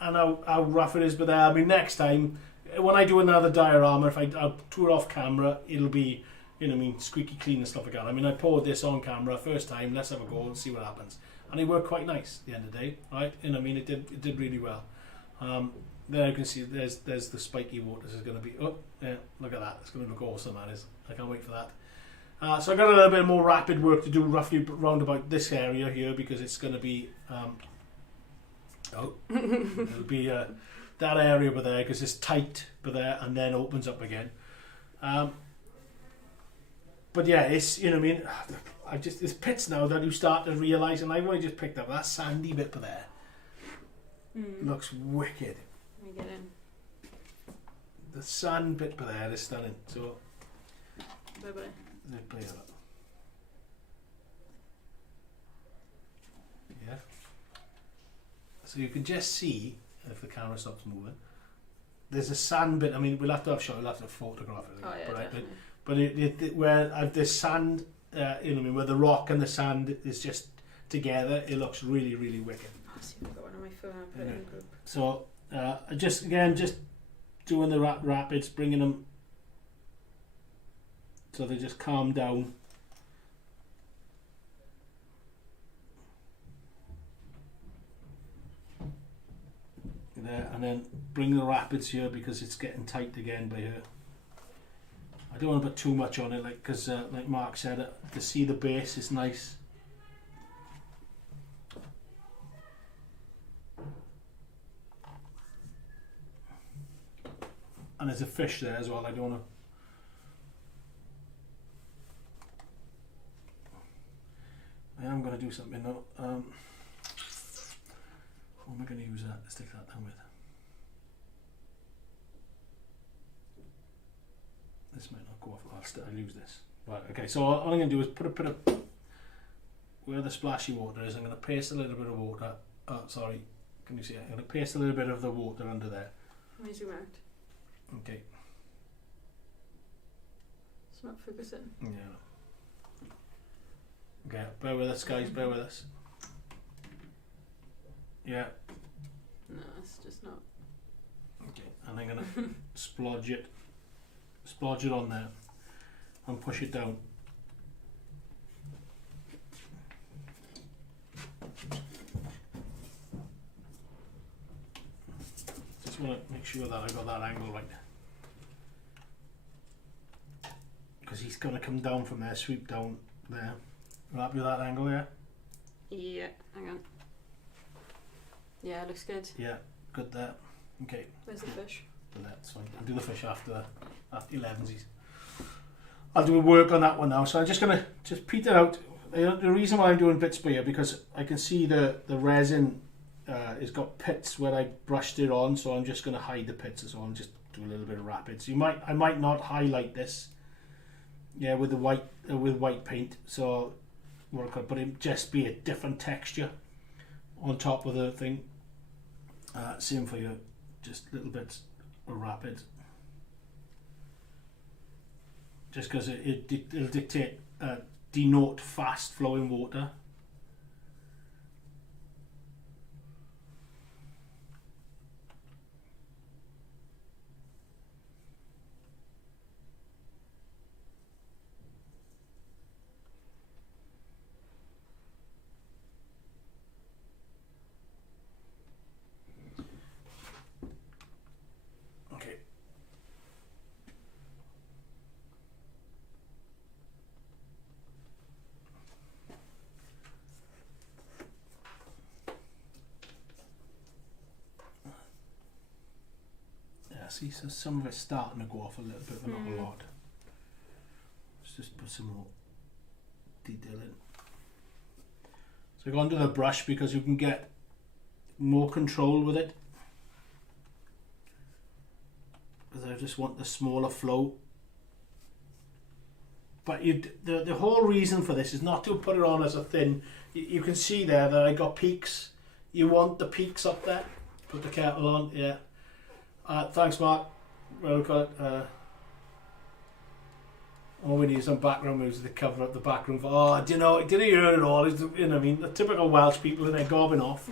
And how rough it is, but I mean, next time when I do another diorama, I'll tour off camera, it'll be, you know, I mean, squeaky clean and stuff like that. I mean, I poured this on camera first time. Let's have a go and see what happens. And it worked quite nice at the end of the day, right? You know, I mean, it did really well. There you can see there's the spiky waters is going to be. Oh, yeah, look at that. It's going to look awesome. That is. I can't wait for that. So I got a little bit more rapid work to do, roughly round about this area here, because it's going to be. It'll be that area over there because it's tight over there and then opens up again. But yeah, it's, you know what I mean, there's pits now that you start to realise, and I've only just picked up that sandy bit over there. Looks wicked. Let me get in. The sand bit over there is stunning. So Bye bye. let's play that. Yeah. So you can just see, if the camera stops moving, there's a sand bit. I mean, we'll have to photograph it. Oh yeah, right? definitely. But where there's sand, you know what I mean, where the rock and the sand is just together, it looks really, really wicked. Oh, see, I've got one on my phone. I'll put it in the group. So just doing the rapids, bringing them so they just calm down. There, and then bring the rapids here because it's getting tight again by here. I don't want to put too much on it, because like Mark said, to see the base is nice. And there's a fish there as well. I don't want do something now. What am I going to use that to stick that down with? This might not go off. I'll use this. Right. Okay. So all I'm going to do is put a where the splashy water is. I'm going to paste a little bit of water. Oh, sorry. Can you see it? I'm going to paste a little bit of the water under there. Let me zoom out. Okay. It's not focusing. Yeah. Okay. Bear with us, guys. Bear with us. Yeah. No, it's just not. Okay. And I'm going to splodge it on there and push it down. Just want to make sure that I got that angle right, because he's going to come down from there, sweep down there. You happy with that angle? Yeah. Yeah. Hang on. Yeah, it looks good. Yeah. Good there. Okay. Where's the fish? That's fine. I'll do the fish after 11s. I'll do a work on that one now. So I'm just going to peter out. The reason why I'm doing bits by here, because I can see the resin has got pits where I brushed it on, so I'm just going to hide the pits, so I'm just do a little bit of rapids. I might not highlight this, yeah, with the white with white paint. So but it just be a different texture on top of the thing. Same for you, just little bits of rapid. Just because it'll dictate denote fast flowing water. Okay. See, so some of it's starting to go off a little bit, but not a lot. Let's just put some more detail in. So go onto the brush because you can get more control with it. Because I just want the smaller flow. But the whole reason for this is not to put it on as a thin. You can see there that I got peaks. You want the peaks up there. Put the kettle on, yeah. Thanks, Mark. Well got it. All we need is some background music to cover up the background. Do you know? Did you hear it all? It's, you know, I mean, the typical Welsh people, and they're gobbing off.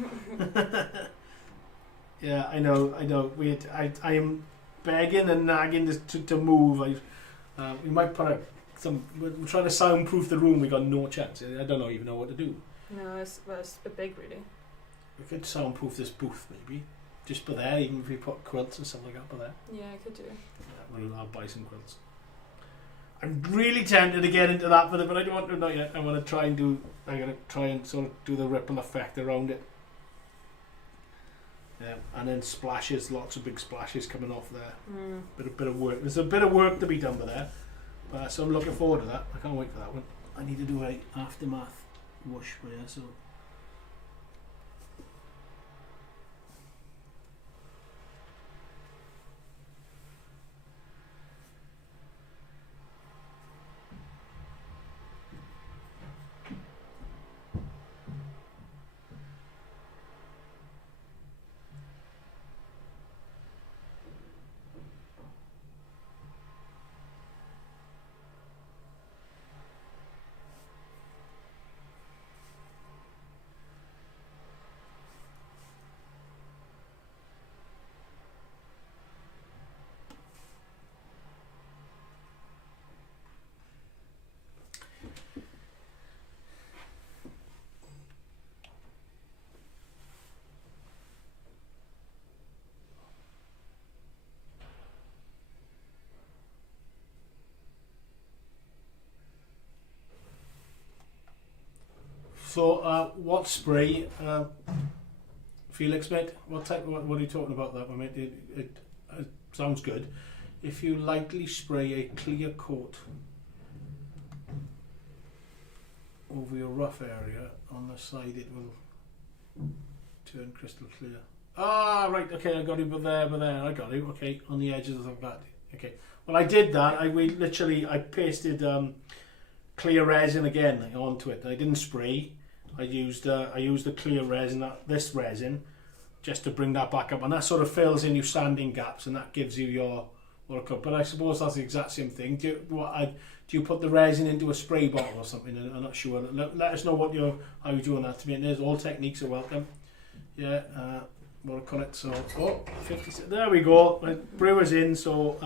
Yeah, I know. I am begging and nagging to move. We might put we're trying to soundproof the room. We got no chance. I don't even know what to do. No, it's a bit big, really. We could soundproof this booth, maybe. Just by there, even if we put quilts and stuff like that by there. Yeah, I could do. Yeah, I'll buy some quilts. I'm really tempted to get into that, but I don't want to, not yet. I'm going to try and sort of do the ripple effect around it. Yeah, and then splashes, lots of big splashes coming off there. Bit of work. There's a bit of work to be done by there. So I'm looking forward to that. I can't wait for that one. I need to do a aftermath wash by here, so. So, what spray, Felix, mate? What are you talking about that one, mate? It sounds good. If you lightly spray a clear coat over your rough area. On the side it will turn crystal clear. Ah, right, okay, I got it, but there, I got it, okay, on the edges of that. Okay, well, I did that. I pasted clear resin again onto it. I didn't spray. I used the clear resin, this resin, just to bring that back up, and that sort of fills in your sanding gaps, and that gives you your watercolor. But I suppose that's the exact same thing. Do you put the resin into a spray bottle or something? I'm not sure. Let us know how you're doing that. To me, there's all techniques are welcome. Yeah, watercolor. So 50. There we go. My brewer's in. So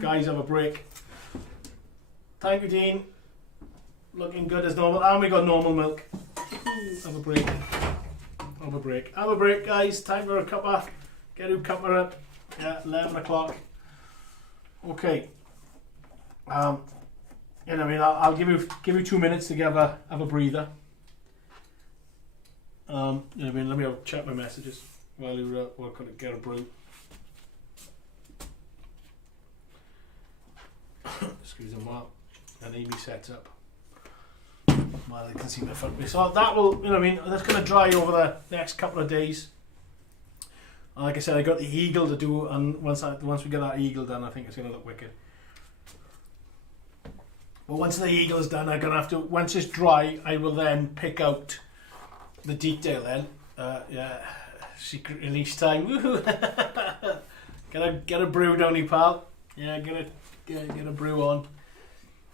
guys, have a break. Thank you, Dean. Looking good as normal, and we got normal milk. Have a break. Have a break, guys. Time for a cuppa. Get your cuppa up. Yeah, 11 o'clock. Okay. I'll give you 2 minutes to have a breather. Let me check my messages while you're going to get a brew. Excuse me, while and Amy sets up. Well, I can see my front. So that will, that's going to dry over the next couple of days. Like I said, I got the eagle to do, and once we get that eagle done, I think it's going to look wicked. But once the eagle is done, I'm going to have to, once it's dry, I will then pick out the detail then. Secret release time. Woohoo! Get a brew down, you pal. Yeah, get a brew on.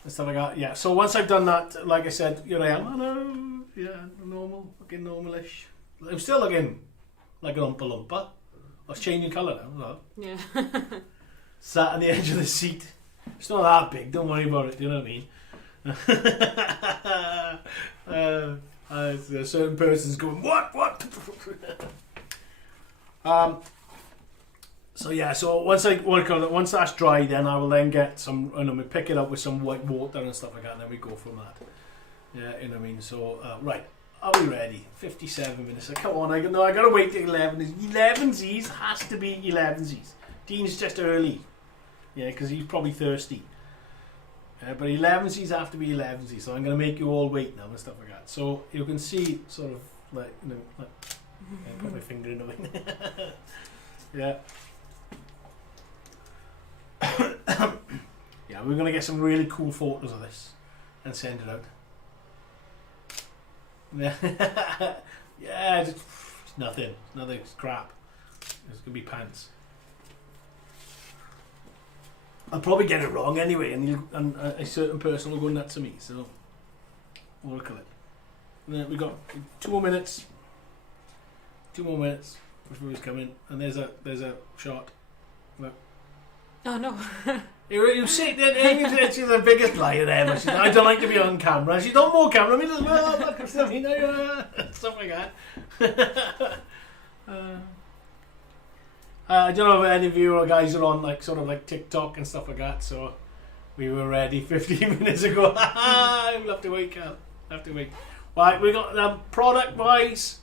And stuff like that. Yeah, so once I've done that, like I said, here I am. Hello. Yeah, normal, looking normalish. I'm still looking like an Oompa Loompa. I was changing colour now. Well. Yeah. Sat on the edge of the seat. It's not that big, don't worry about it, do you know what I mean? A certain person's going, what? So once that's dry, then I will then get some, we pick it up with some white water and stuff like that, and then we go from that. Yeah, you know what I mean? So, right, are we ready? 57 minutes. Come on, I gotta wait till 11. 11sies has to be 11sies. Dean's just early. Yeah, because he's probably thirsty. But 11sies have to be 11sies, so I'm going to make you all wait now and stuff like that. So you can see sort of like, I put my finger in the way. Yeah. Yeah, we're going to get some really cool photos of this and send it out. Yeah, it's nothing. It's crap. It's going to be pants. I'll probably get it wrong anyway, and a certain person will go nuts to me. So we'll look at it. And then we got 2 more minutes. 2 more minutes before he's coming, and there's a shot. Look. Oh no! You sit there, Amy's she's the biggest liar ever. She said, I don't like to be on camera. She's on more camera. I mean, stuff like that. I don't know if any of you guys are on like TikTok and stuff like that, so we were ready 15 minutes ago. We'll have to wait, Cal. Have to wait. Right, we got product wise,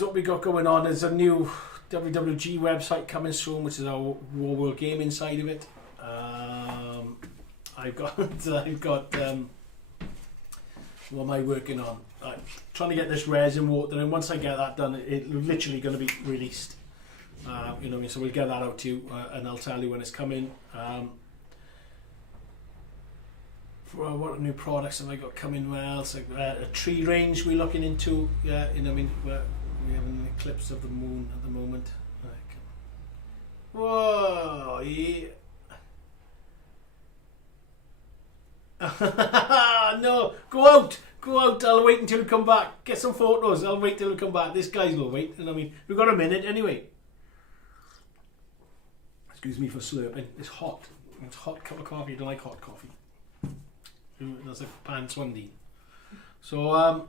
what we got going on is a new WWG website coming soon, which is our War World Gaming side of it. I've got what am I working on? Trying to get this resin water, and once I get that done, it's literally going to be released. You know what I mean? So we'll get that out to you, and I'll tell you when it's coming. What new products have I got coming? Well, it's like a tree range we're looking into. Yeah, you know what I mean? We have an eclipse of the moon at the moment. Whoa! Yeah. No, go out. I'll wait until you come back. Get some photos. I'll wait till you come back. This guy's will wait. And I mean, we've got a minute anyway. Excuse me for slurping. It's hot. It's hot cup of coffee. I don't like hot coffee. That's a pants one, Dean. So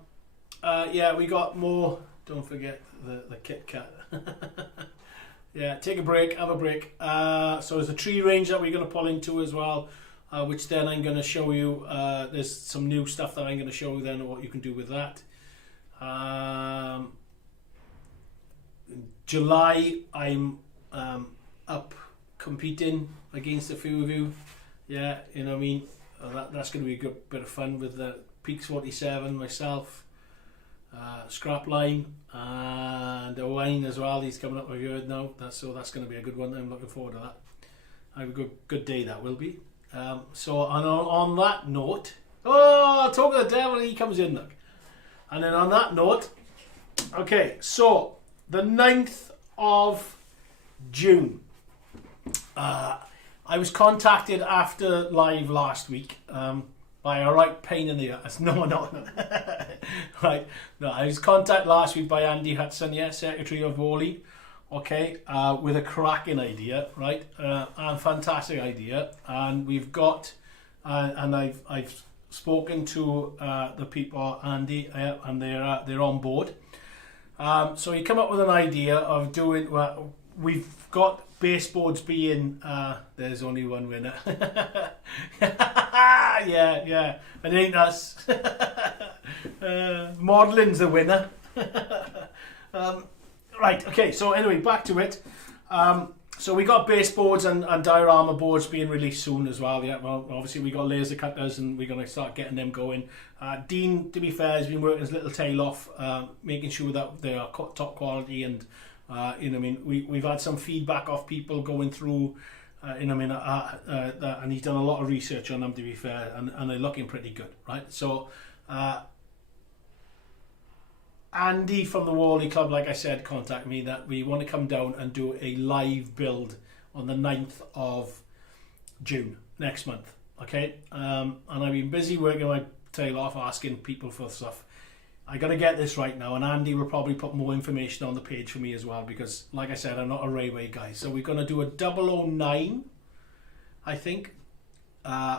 yeah, we got more. Don't forget the Kit Kat. Yeah, take a break. Have a break. So there's a tree range that we're going to pull into as well. Which then I'm going to show you, there's some new stuff that I'm going to show you then what you can do with that. July, I'm up competing against a few of you. Yeah, you know what I mean? that's going to be a good bit of fun with the Peaks 47, myself, Scrapline, and Owain as well. He's coming up, I've heard now. So that's going to be a good one. I'm looking forward to that. I have a good day that will be. So on that note, I'll talk to the devil, he comes in, look. And then on that note, okay, so the 9th of June. I was contacted after live last week by a right pain in the ass. No. Right. No, I was contacted last week by Andy Hudson, Secretary of Wally, okay, with a cracking idea, right? A fantastic idea. And we've got, and I've spoken to the people, Andy, and they're on board. So he come up with an idea of doing, well, we've got baseboards being, there's only one winner. yeah, it ain't us. Modelling's the winner. Right, okay, so anyway, back to it. So we got baseboards and diorama boards being released soon as well. Yeah, well, obviously we got laser cutters and we're going to start getting them going. Dean, to be fair, has been working his little tail off, making sure that they are top quality, and we've had some feedback off people going through, and he's done a lot of research on them, to be fair, and they're looking pretty good, right? So Andy from the Wally Club, like I said, contacted me that we want to come down and do a live build on the 9th of June, next month, okay? And I've been busy working my tail off, asking people for stuff. I got to get this right now, and Andy will probably put more information on the page for me as well, because, like I said, I'm not a railway guy. So we're going to do a 009, I think,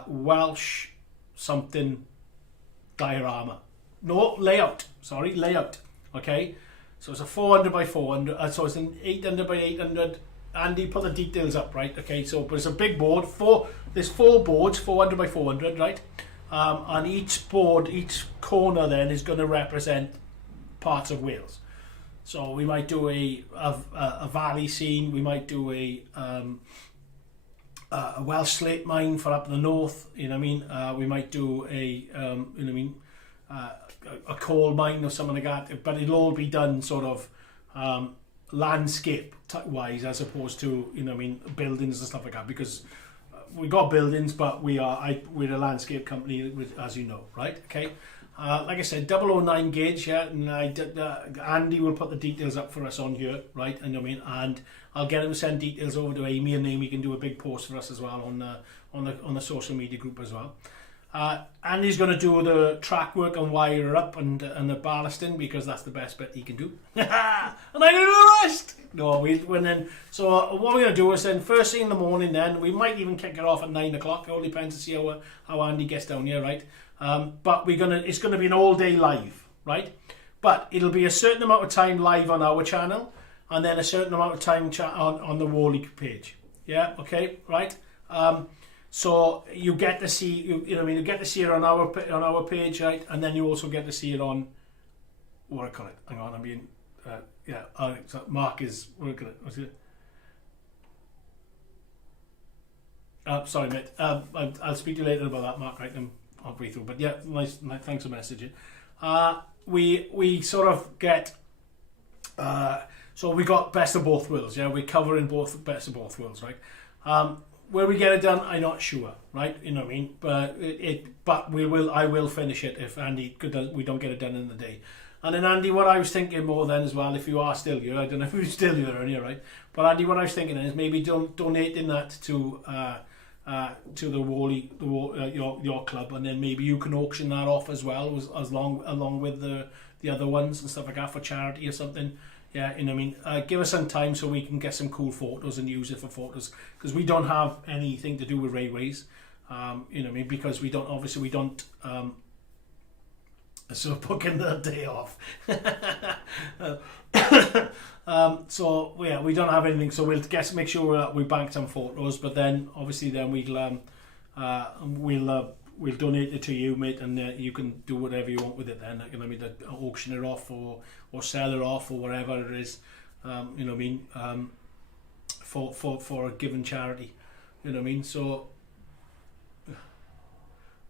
Welsh something diorama. No, layout. Okay, so it's a 400 by 400. So it's an 800 by 800. Andy, put the details up, right? Okay, so but it's a big board. There's 4 boards, 400 by 400, right? And each board, each corner then is going to represent parts of Wales. So we might do a valley scene. We might do a Welsh slate mine for up in the north. You know what I mean? We might do a coal mine or something like that, but it'll all be done sort of landscape wise, as opposed to buildings and stuff like that, because we got buildings, but we're a landscape company, as you know, right? Okay, like I said, 009 gauge, yeah, and Andy will put the details up for us on here, right? And and I'll get him to send details over to Amy, and Amy can do a big post for us as well on the social media group as well. Andy's going to do the track work and wire up and the ballasting, because that's the best bit he can do. And I'm going to do the rest! So what we're going to do is then, first thing in the morning then, we might even kick it off at 9 o'clock. It all depends to see how Andy gets down here, right? But it's going to be an all day live, right? But it'll be a certain amount of time live on our channel, and then a certain amount of time on the Wally page. Yeah, okay, right? So you get to see, you get to see it on our page, right? And then you also get to see it on, what I call it. Hang on, so Mark is working it. What's it? Sorry, mate. I'll speak to you later about that, Mark. Right, I'm halfway through. But yeah, nice. Thanks for messaging. We sort of get. So we got best of both worlds. Yeah, we're covering both best of both worlds, right? Where we get it done, I'm not sure, right? You know what I mean? But I will finish it if we don't get it done in the day. And then Andy, what I was thinking more then as well, if you are still here, I don't know if you're still here, right? But Andy, what I was thinking is maybe donating that to the Wally, your club, and then maybe you can auction that off as well, along with the other ones and stuff like that for charity or something. Yeah, you know what I mean? Give us some time so we can get some cool photos and use it for photos, because we don't have anything to do with railways. You know what I mean? Because we don't so booking the day off. So yeah, we don't have anything, so we'll make sure we bank some photos, but then obviously then we'll donate it to you, mate, and you can do whatever you want with it then. You know what I mean? Auction it off or sell it off or whatever it is. You know what I mean? For a given charity. You know what I mean? So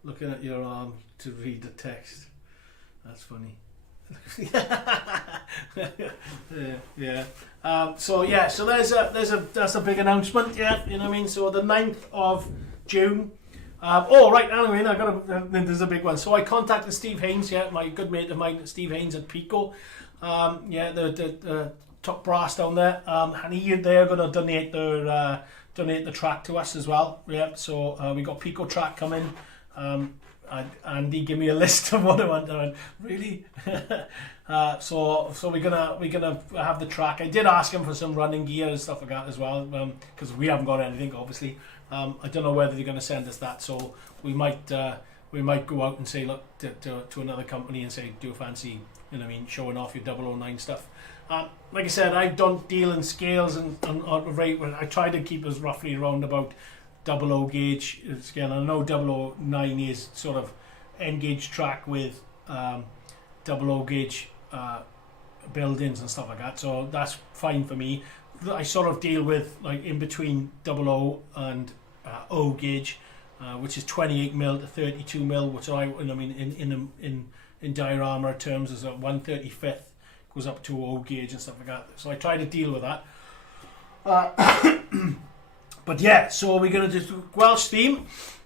looking at your arm to read the text. That's funny. yeah. So that's a big announcement. Yeah, you know what I mean. So the 9th of June. Right. Anyway, there's a big one. So I contacted Steve Haynes. Yeah, my good mate of mine, Steve Haynes at Pico. The top brass down there. And they're going to donate the track to us as well. Yeah. So we got Pico track coming. And he gave me a list of what I want. Really? So we're gonna have the track. I did ask him for some running gear and stuff like that as well, because we haven't got anything, obviously. I don't know whether they're gonna send us that. So we might go out and say, look, to another company and say, do you fancy, you know what I mean, showing off your 009 stuff. Like I said, I don't deal in scales and rate. I try to keep us roughly around about 00 gauge scale. I know 009 is sort of end gauge track with 00 gauge buildings and stuff like that, so that's fine for me. I sort of deal with like in between 00 and O gauge, which is 28mm to 32mm, which in diorama terms is a 1/35th, goes up to O gauge and stuff like that. So I try to deal with that. But yeah, so we're gonna just Welsh theme.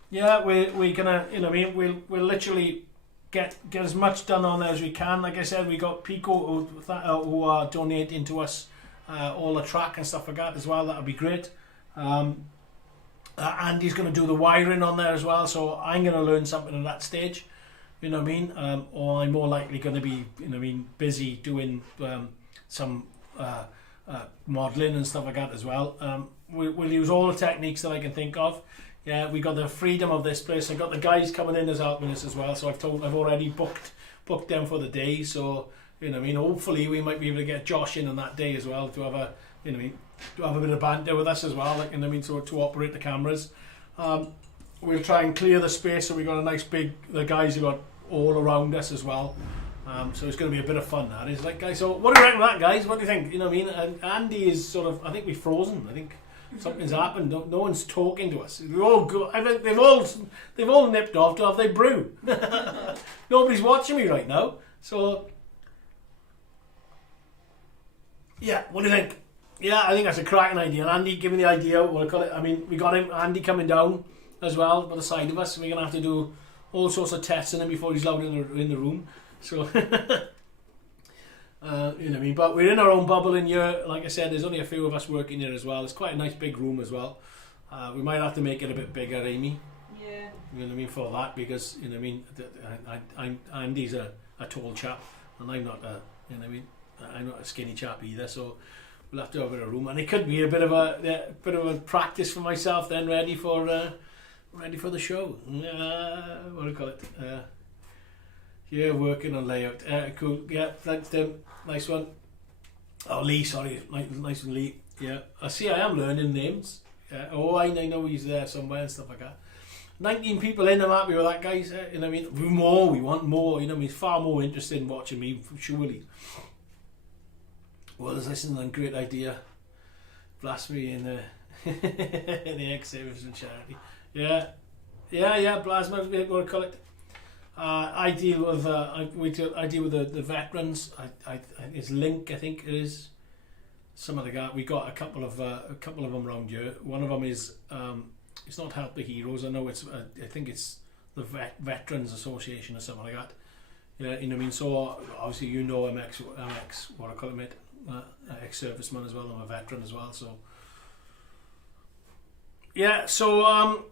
Yeah, we're gonna, you know, what I mean, we'll literally get as much done on there as we can. Like I said, we got Pico who are donating to us all the track and stuff like that as well. That'll be great. Andy's gonna do the wiring on there as well, so I'm gonna learn something at that stage. You know what I mean? Or I'm more likely going to be, you know what I mean, busy doing some modelling and stuff like that as well. We'll use all the techniques that I can think of. Yeah, we got the freedom of this place. I got the guys coming in as helping us as well. So I've already booked them for the day. So you know what I mean. Hopefully we might be able to get Josh in on that day as well to have a, you know what I mean, to have a bit of banter with us as well. Like, you know what I mean, so to operate the cameras. We'll try and clear the space so we got a nice big. The guys who got all around us as well. So it's going to be a bit of fun. That is, like, guys. So what do you reckon of that, guys? What do you think? You know what I mean? And Andy is sort of. I think we've frozen. I think something's happened. No one's talking to us. We all go. I think they've all nipped off to have their brew. Nobody's watching me right now. So yeah, what do you think? Yeah, I think that's a cracking idea. And Andy, give me the idea. What I call it. I mean, we got Andy coming down as well by the side of us. We're gonna have to do all sorts of tests on him before he's allowed in the room. So, you know what I mean? But we're in our own bubble in here. Like I said, there's only a few of us working here as well. It's quite a nice big room as well. We might have to make it a bit bigger, Amy. Yeah. You know what I mean? For that, because, you know what I mean? Andy's a tall chap, and I'm not a, you know what I mean? I'm not a skinny chap either. So we'll have to have a bit of room, and it could be a bit of a practice for myself then, ready for the show. What do you call it? Yeah, working on layout. Cool. Yeah, thanks Tim. Nice one. Oh, Lee, sorry. Nice one, Lee. Yeah. I see I am learning names. I know he's there somewhere and stuff like that. 19 people in, I'm happy with that, guys. You know what I mean? We want more. You know what I mean? It's far more interested in watching me, surely. Well, there's this one great idea. Blasphemy in the in the ex-service and charity. Yeah, plasma, what do you call it? I deal with I deal with the veterans. It's Link, I think it is. Some of the guys, we got a couple of them around here. One of them is it's not Help the Heroes. I know it's I think it's the Veterans Association or something like that. Yeah, you know what I mean. So obviously you know I'm ex what I call it, mate, ex-serviceman as well. I'm a veteran as well. So yeah, so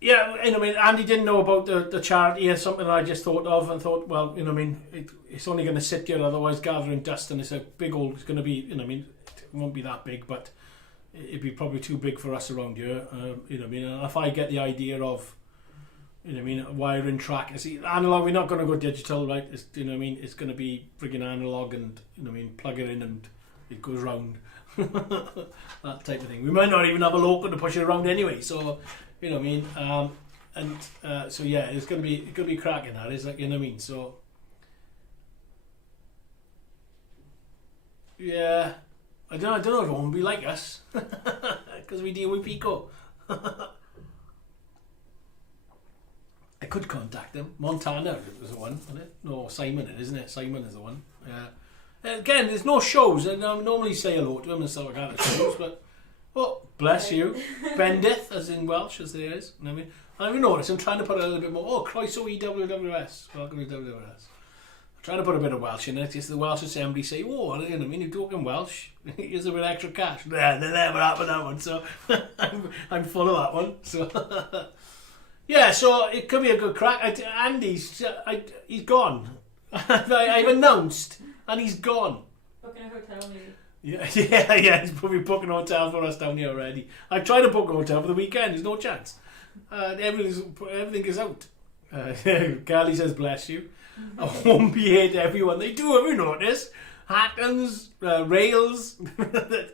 yeah, you know what I mean, Andy didn't know about the charity or something that I just thought of and thought, well, you know what I mean, it's only going to sit here otherwise gathering dust, and it's a big old, it's going to be, you know what I mean, it won't be that big, but it'd be probably too big for us around here, you know what I mean, and if I get the idea of, you know what I mean, wiring track, see, analog, we're not going to go digital, right, it's, you know what I mean, it's going to be frigging analog and, you know what I mean, plug it in and it goes round, that type of thing. We might not even have a local to push it around anyway, so, you know what I mean, so yeah, it's gonna be cracking. That is, like, you know what I mean. So yeah, I don't know if it won't be like us because we deal with Pico. could contact them. Montana was the one, wasn't it? No, Simon, isn't it? Simon is the one. Yeah. Again, there's no shows, and I normally say hello to him and stuff like that at shows, but bless you, Bendith, as in Welsh, as there is. You know what I mean? I even noticed I'm trying to put a little bit more. Oh, Croeso WWS. Welcome to WWS. I'm trying to put a bit of Welsh in it. Just the Welsh Assembly say, you know what I mean? You're talking Welsh. Here's a bit extra cash. Nah, they never happened that one. So I'm full of that one. So yeah, so it could be a good crack. Andy's he's gone. I've announced, and he's gone. Booking a hotel, maybe. Yeah. He's probably booking a hotel for us down here already. I've tried to book a hotel for the weekend. There's no chance. Everything is out. Carly says, bless you. I won't behave everyone. They do, have you noticed? Hattons, rails. You know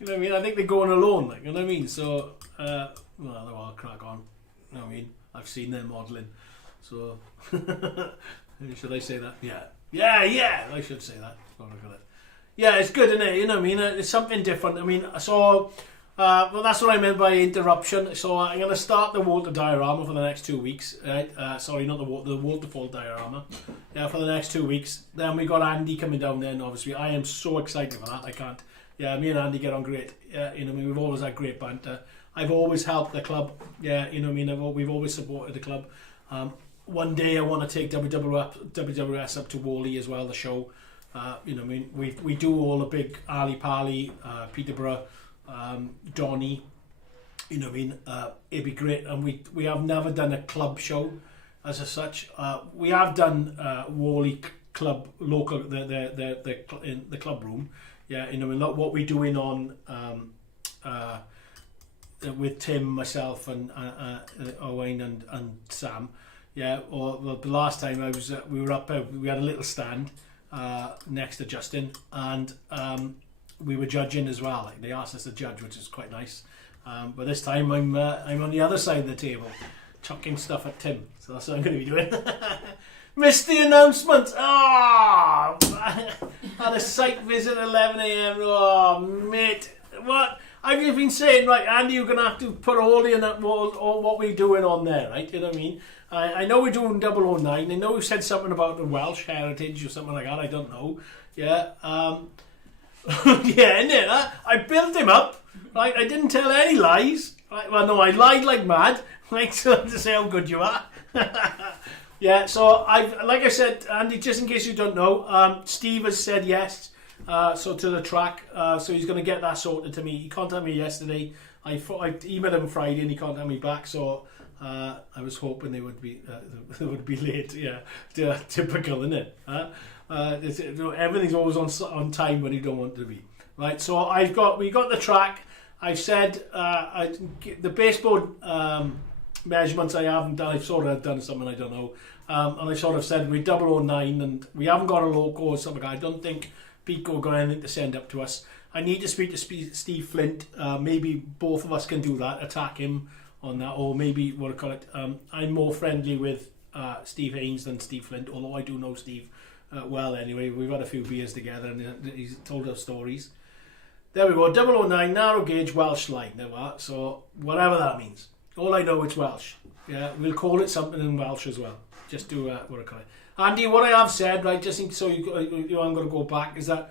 what I mean? I think they're going alone, like, you know what I mean? So, well, they'll all crack on. You know what I mean? I've seen them modelling. So, should I say that? Yeah, I should say that. Yeah, it's good, isn't it? You know what I mean? It's something different. I mean, so, well, that's what I meant by interruption. So I'm going to start the water diorama for the next 2 weeks. Right? Sorry, not the waterfall diorama. Yeah, for the next 2 weeks. Then we got Andy coming down there, and obviously I am so excited for that. I can't. Yeah, me and Andy get on great. Yeah, you know what I mean? We've always had great banter. I've always helped the club. Yeah, you know what I mean? We've always supported the club. One day I want to take WWS up to Whalley as well, the show. You know what I mean? We do all the big Ali Pali, Peterborough, Donny. You know what I mean? It'd be great. And we have never done a club show as such. We have done Whalley club local in the club room. Yeah, you know, not what we're doing on with Tim, myself, and Owain and Sam. Yeah, or the last time we were up, we had a little stand next to Justin, and we were judging as well. Like, they asked us to judge, which is quite nice. But this time I'm on the other side of the table, chucking stuff at Tim. So that's what I'm going to be doing. Missed the announcement. Oh, had a site visit at 11 a.m. Oh, mate, what? I've just been saying, right, Andy, you're going to have to put all what we're doing on there, right? You know what I mean? I know we're doing 009. I know we said something about the Welsh heritage or something like that. I don't know. Yeah. Yeah, innit? I built him up. Right? I didn't tell any lies. Right? Well, no, I lied like mad. Right? So to say how good you are. Yeah. So like I said, Andy, just in case you don't know, Steve has said yes. So to the track. So he's going to get that sorted to me. He contacted me yesterday. I emailed him Friday and he contacted me back. So. I was hoping they would be late. Yeah, typical, isn't it? Everything's always on time when you don't want to be. Right. So we got the track. I said the baseboard measurements I haven't done. I've sort of done something I don't know. And I sort of said we're 009 and we haven't got a logo or something. I don't think Pico got anything to send up to us. I need to speak to Steve Flint. Maybe both of us can do that. Attack him on that, or maybe what I call it. I'm more friendly with Steve Haynes than Steve Flint, although I do know Steve well anyway. We've had a few beers together and he's told us stories. There we go, 009 narrow gauge Welsh line. So whatever that means. All I know it's Welsh. Yeah, we'll call it something in Welsh as well. Just do what I call it. Andy, what I have said, right, just so I'm going to go back, is that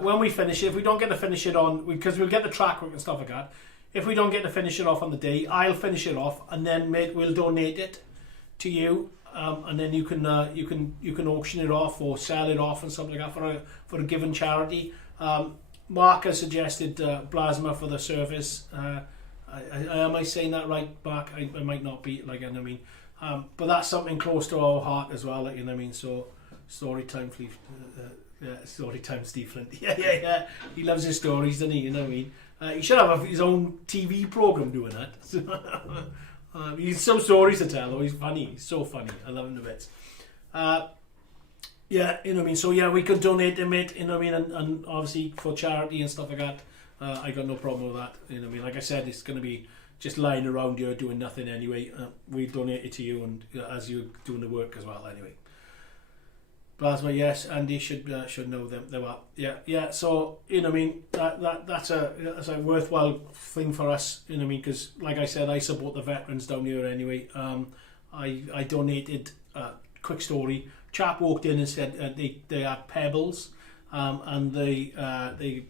when we finish it, if we don't get to finish it on, because we'll get the track work and stuff like that. If we don't get to finish it off on the day, I'll finish it off, and then we'll donate it to you, and then you can auction it off or sell it off and something like that for a given charity. Mark has suggested plasma for the service. Am I saying that right, Mark? I might not be, like, you know what I mean. But that's something close to our heart as well, like, you know what I mean. So story time, Steve Flint. Yeah. He loves his stories, doesn't he? You know what I mean. He should have his own TV program doing that. He's some stories to tell, though. He's funny. He's so funny. I love him to bits. Yeah, you know what I mean. So yeah, we could donate him it, you know what I mean, and obviously for charity and stuff like that. I got no problem with that. You know what I mean. Like I said, it's going to be just lying around here doing nothing anyway. We donate it to you, and as you're doing the work as well anyway. Plasma, yes, Andy should know them. They were, yeah. So you know what I mean. That's a worthwhile thing for us. You know what I mean, because like I said, I support the veterans down here anyway. I donated. Quick story. Chap walked in and said they had pebbles, and they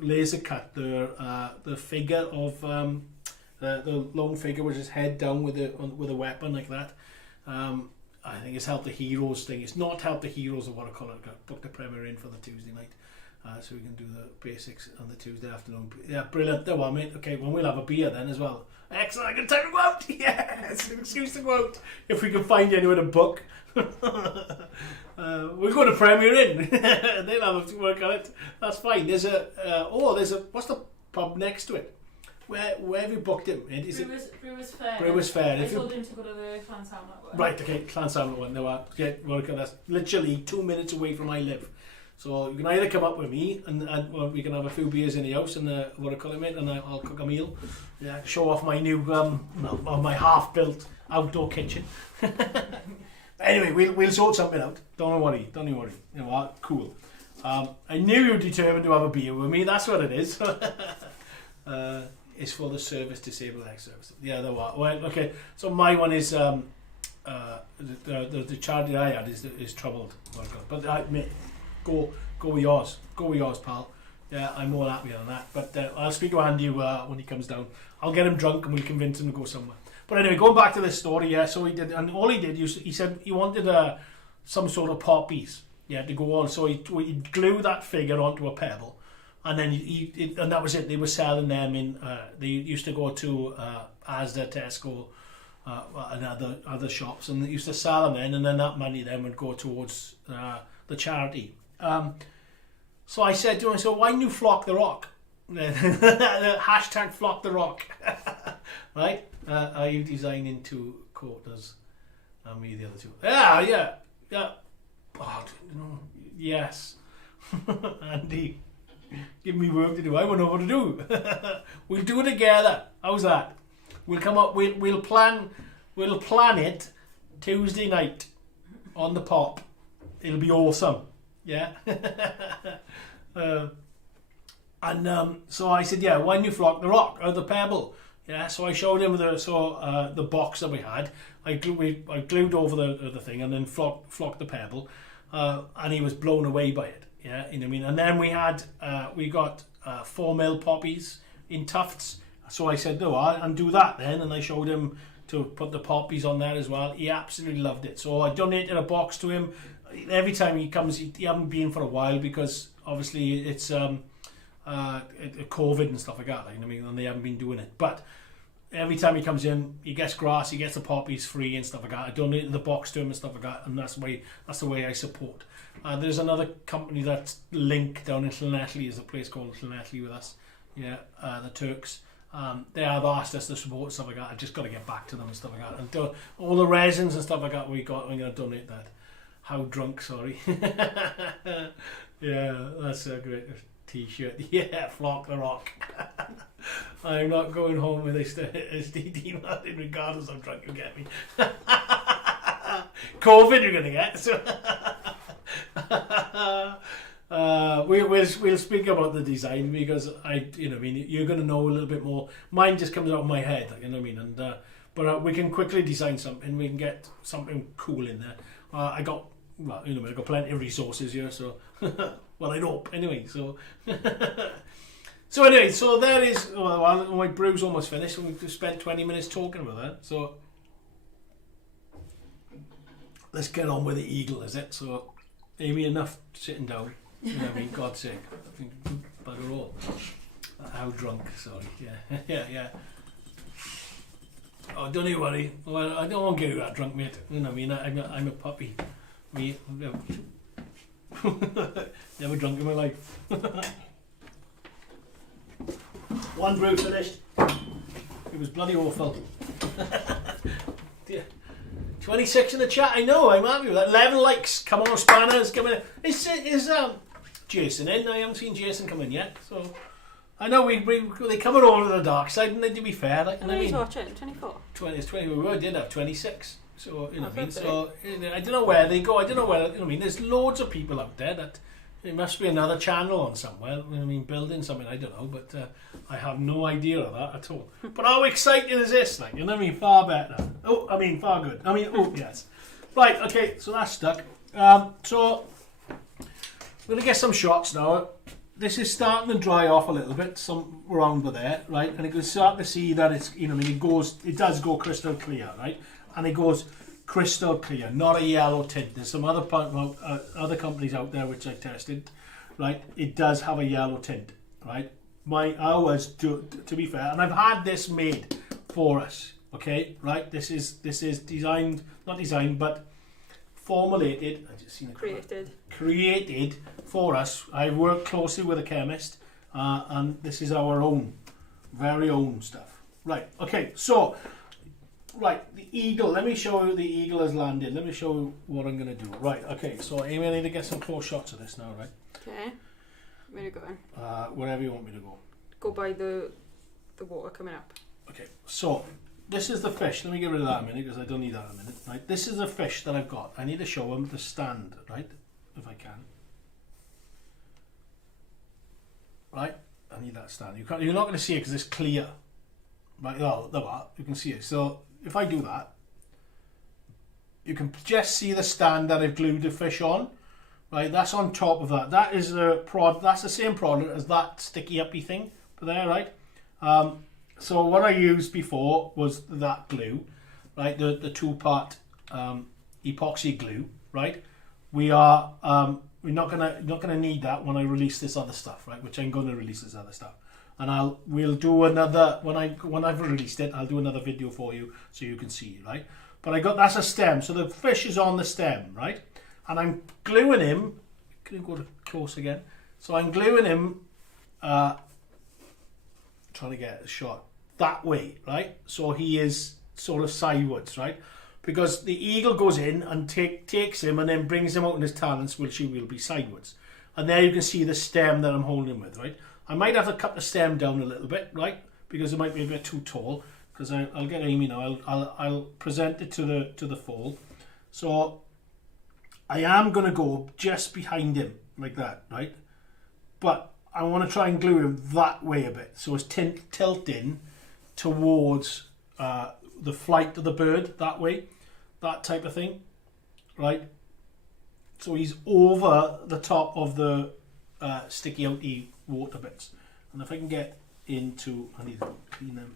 laser cut the figure of the long figure with his head down with a weapon like that. I think it's Help the Heroes thing. It's not Help the Heroes or what I call it. I booked the premiere in for the Tuesday night, so we can do the basics on the Tuesday afternoon. Yeah, brilliant. There, well, mate. Okay, well, we'll have a beer then as well. Excellent. I can time to go out. Yes, an excuse to go out if we can find anywhere to book. We're going to premiere in. They'll have to work on it. That's fine. There's a what's the pub next to it? Where have you booked him? Brewers Fair. Brewers Fair. I told him to go to the Clansamlet one. Right, okay, Clansamlet one. No, that's literally 2 minutes away from where I live. So you can either come up with me and we can have a few beers in the house and what I call it, and I'll cook a meal. Yeah, show off my new my half-built outdoor kitchen. Anyway, we'll sort something out. Don't worry. You know what? Cool. I knew you were determined to have a beer with me. That's what it is. It's for the service disabled ex service. Yeah, there were. Well, okay. So my one is the charity I had is troubled. Oh God. But mate, go with yours. Go with yours, pal. Yeah, I'm more happy on that. But I'll speak to Andy when he comes down. I'll get him drunk and we'll convince him to go somewhere. But anyway, going back to this story, yeah. So he did, and all he did, he said he wanted some sort of poppies, yeah, to go on. So he glued that figure onto a pebble, and then and that was it. They were selling them in. They used to go to Asda, Tesco, and other shops, and they used to sell them in, and then that money then would go towards the charity. So I said to him, "So why didn't you flock the rock?" Hashtag flock the rock. Right? Are you designing two quarters and me the other two? Yeah. Oh, yes. Andy, give me work to do. I won't know what to do. We'll do it together. How's that? We'll come up. We'll plan it Tuesday night on the pop. It'll be awesome. Yeah. So I said, yeah, why don't you flock the rock or the pebble? Yeah, so I showed him the box that we had. I glued over the thing and then flocked the pebble, and he was blown away by it. Yeah, you know what I mean. And then we got 4mm poppies in tufts. So I said, no, I'll do that then, and I showed him to put the poppies on there as well. He absolutely loved it. So I donated a box to him. Every time he comes, he hasn't been for a while because obviously it's COVID and stuff like that, like, you know what I mean, and they haven't been doing it. But every time he comes in, he gets grass, he gets the poppies free and stuff like that. I donated the box to him and stuff like that, and that's the way I support. There's another company that's linked down in Llanelli. There's a place called Llanelli with us. Yeah, the Turks. They have asked us to support stuff like that. I just got to get back to them and stuff like that. And all the resins and stuff like that we got, I'm going to donate that. How drunk? Sorry. Yeah, that's a great T-shirt. Yeah, flock the rock. I'm not going home with this STD Martin, regardless of how drunk you get me. COVID you're going to get. So we'll speak about the design because you're going to know a little bit more. Mine just comes out of my head, you know what I mean. And but we can quickly design something. We can get something cool in there. I got plenty of resources here, so well, I hope anyway. So so there is. Well, my brew's almost finished, and we've just spent 20 minutes talking about that. So let's get on with the eagle, is it? So Amy, enough sitting down. You know what I mean? God's sake, I think bugger all. How drunk? Sorry. Yeah. Oh, don't you worry. Well, I don't want to get you that drunk, mate. You know what I mean? I'm a puppy. Me, never drunk in my life. One brew finished. It was bloody awful. 26 in the chat. I know. I'm happy with that. 11 likes. Come on, Spanners. Come in. Is Jason in? I haven't seen Jason come in yet. So I know they coming over to the dark side, and they, to be fair, like, How many are you watching? 24. 20. We did have 26. So you know what I mean. So I don't know where they go. I don't know where. You know what I mean. There's loads of people out there that It must be another channel on somewhere. I mean, building something, I don't know, but I have no idea of that at all. But how exciting is this? Like, you know what I mean? Far better. Oh, I mean, far good. I mean, oh, yes. Right, okay, so that's stuck. So, we're going to get some shots now. This is starting to dry off a little bit, some around there, right? And you can start to see that it's, you know, I mean, it does go crystal clear, right? And it goes crystal clear, not a yellow tint. There's some other companies out there which I tested, right? It does have a yellow tint, right? Ours, to be fair, and I've had this made for us, okay, right? This is designed, not designed, but formulated. I just seen it created for us. I work closely with a chemist, and this is our own, very own stuff. Right. Okay. So. Right, the eagle. Let me show you the eagle has landed. Let me show you what I'm going to do. Right, okay, so Amy, I need to get some close shots of this now, right? Okay. Where are you going? Wherever you want me to go. Go by the water coming up. Okay, so this is the fish. Let me get rid of that a minute because I don't need that in a minute. Right, this is the fish that I've got. I need to show him the stand, right? If I can. Right, I need that stand. You're not going to see it because it's clear. Right, oh, there are. You can see it. So if I do that, you can just see the stand that I've glued the fish on. Right, that's on top of that. That is that's the same product as that sticky uppy thing there, right? So what I used before was that glue, right? The two-part epoxy glue, right? We're not gonna need that when I release this other stuff, right? Which I'm gonna release this other stuff. And we'll do another when I've released it. I'll do another video for you so you can see, right? But that's a stem, so the fish is on the stem, right? And I'm gluing him. Can you go close again? So I'm gluing him, trying to get a shot that way, right? So he is sort of sideways, right? Because the eagle goes in and takes him and then brings him out in his talons, which he will be sideways. And there you can see the stem that I'm holding him with, right? I might have to cut the stem down a little bit, right? Because it might be a bit too tall. Because I'll get Amy now. I'll present it to the foal. So I am going to go just behind him like that, right? But I want to try and glue him that way a bit, so it's tilting towards the flight of the bird that way, that type of thing, right? So he's over the top of the sticky outy water bits, and if I can get into, I need to clean them.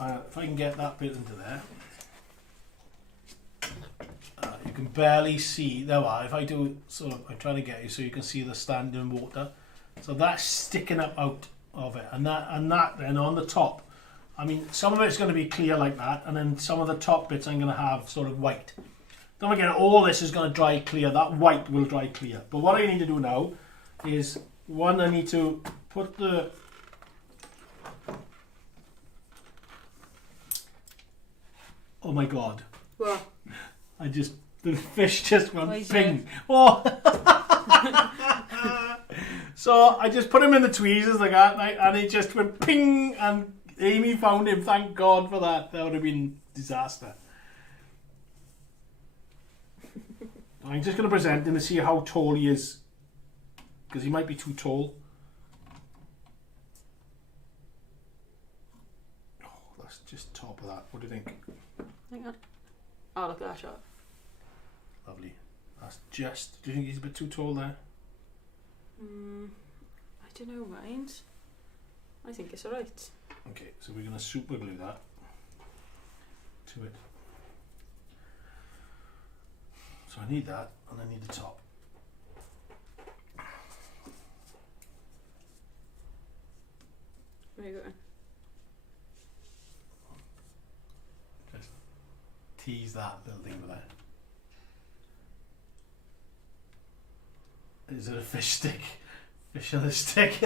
If I can get that bit into there, you can barely see. There are. If I do sort of, I'm trying to get you so you can see the standing water. So that's sticking up out of it, and that then on the top. I mean, some of it's going to be clear like that, and then some of the top bits I'm going to have sort of white. Don't forget, all this is going to dry clear. That white will dry clear. But what I need to do now is, one, I need to put the... Oh my God. What? The fish just went ping. Oh! So I just put him in the tweezers like that, and it just went ping, and Amy found him. Thank God for that. That would have been disaster. I'm just going to present him to see how tall he is, because he might be too tall. Oh, that's just top of that. What do you think? Hang on. Oh, look at that shot. Lovely. That's just... Do you think he's a bit too tall there? I don't know, mind. I think it's alright. Okay, so we're going to super glue that to it. So I need that, and I need the top. Where are you going? Just tease that little thing there. Is it a fish stick? Fish on a stick?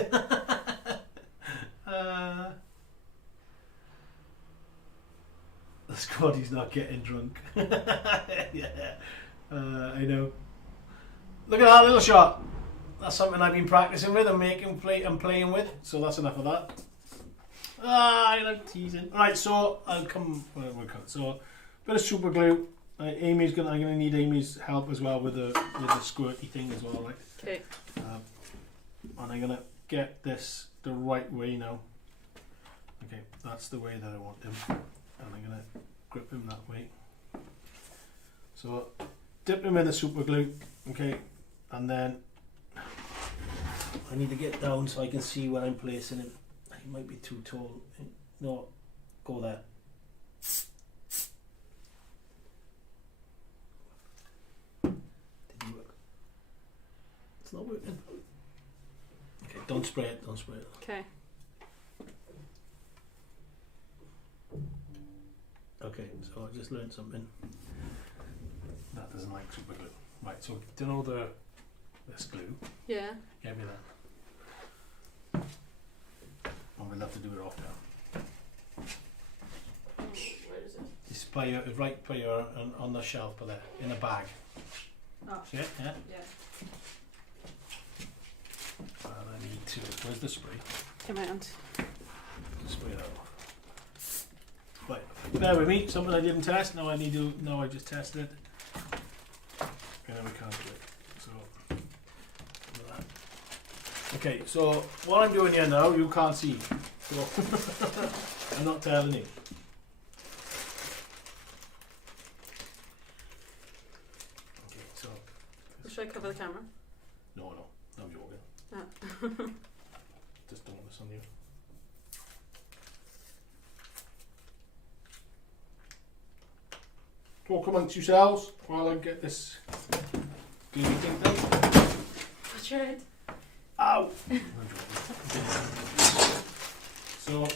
That's good, he's not getting drunk. Yeah, I know. Look at that little shot. That's something I've been practicing with and playing with. So that's enough of that. I'm teasing. Right, so I'll come. So bit of super glue. I'm gonna need Amy's help as well with the squirty thing as well, right? Okay. And I'm gonna get this the right way now. Okay, that's the way that I want him, and I'm gonna grip him that way. So dip him in the super glue, okay, and then I need to get down so I can see where I'm placing him. He might be too tall. No, go there. Did it work? It's not working. Okay, don't spray it, don't spray it. Okay. Okay, so I just learned something. That doesn't like super glue. Right, so do you know this glue? Yeah. Get me that. And we'll have to do it off now. Where is it? It's by your, right by your, on the shelf by there, in a bag. Oh. See it? Yeah? Yeah. And I need to, where's the spray? Command. Spray that off. Right, bear with me, something I didn't test, now I need to, now I just tested it. And then we can't do it. So, do that. Okay, so what I'm doing here now, you can't see. So I'm not telling you. Okay, so. Should I cover the camera? No, I'm joking. Ah. Just don't want this on you. Talk amongst yourselves while I get this gluey thing done. Watch your head. Ow! So,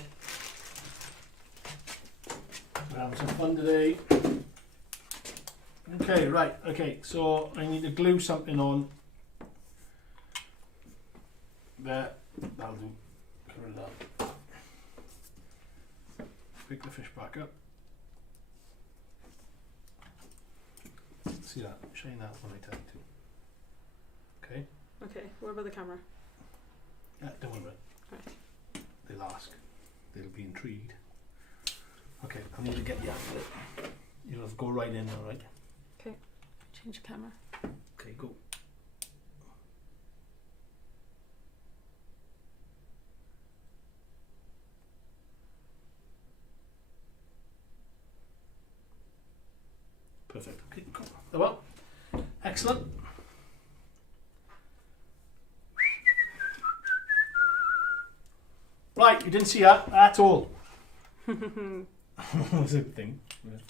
we're having some fun today. Okay, right, okay, so I need to glue something on there. That'll do. Get rid of that. Pick the fish back up. See that? Shine that when I tell you to. Okay? Okay, what about the camera? Yeah, don't worry about it. Right. They'll ask. They'll be intrigued. Okay, I need to get you out of it. You'll have to go right in, alright? Okay. Change the camera. Okay, go. Perfect. Okay, cool. Well, excellent. Right, you didn't see that at all. That's a thing. Yeah.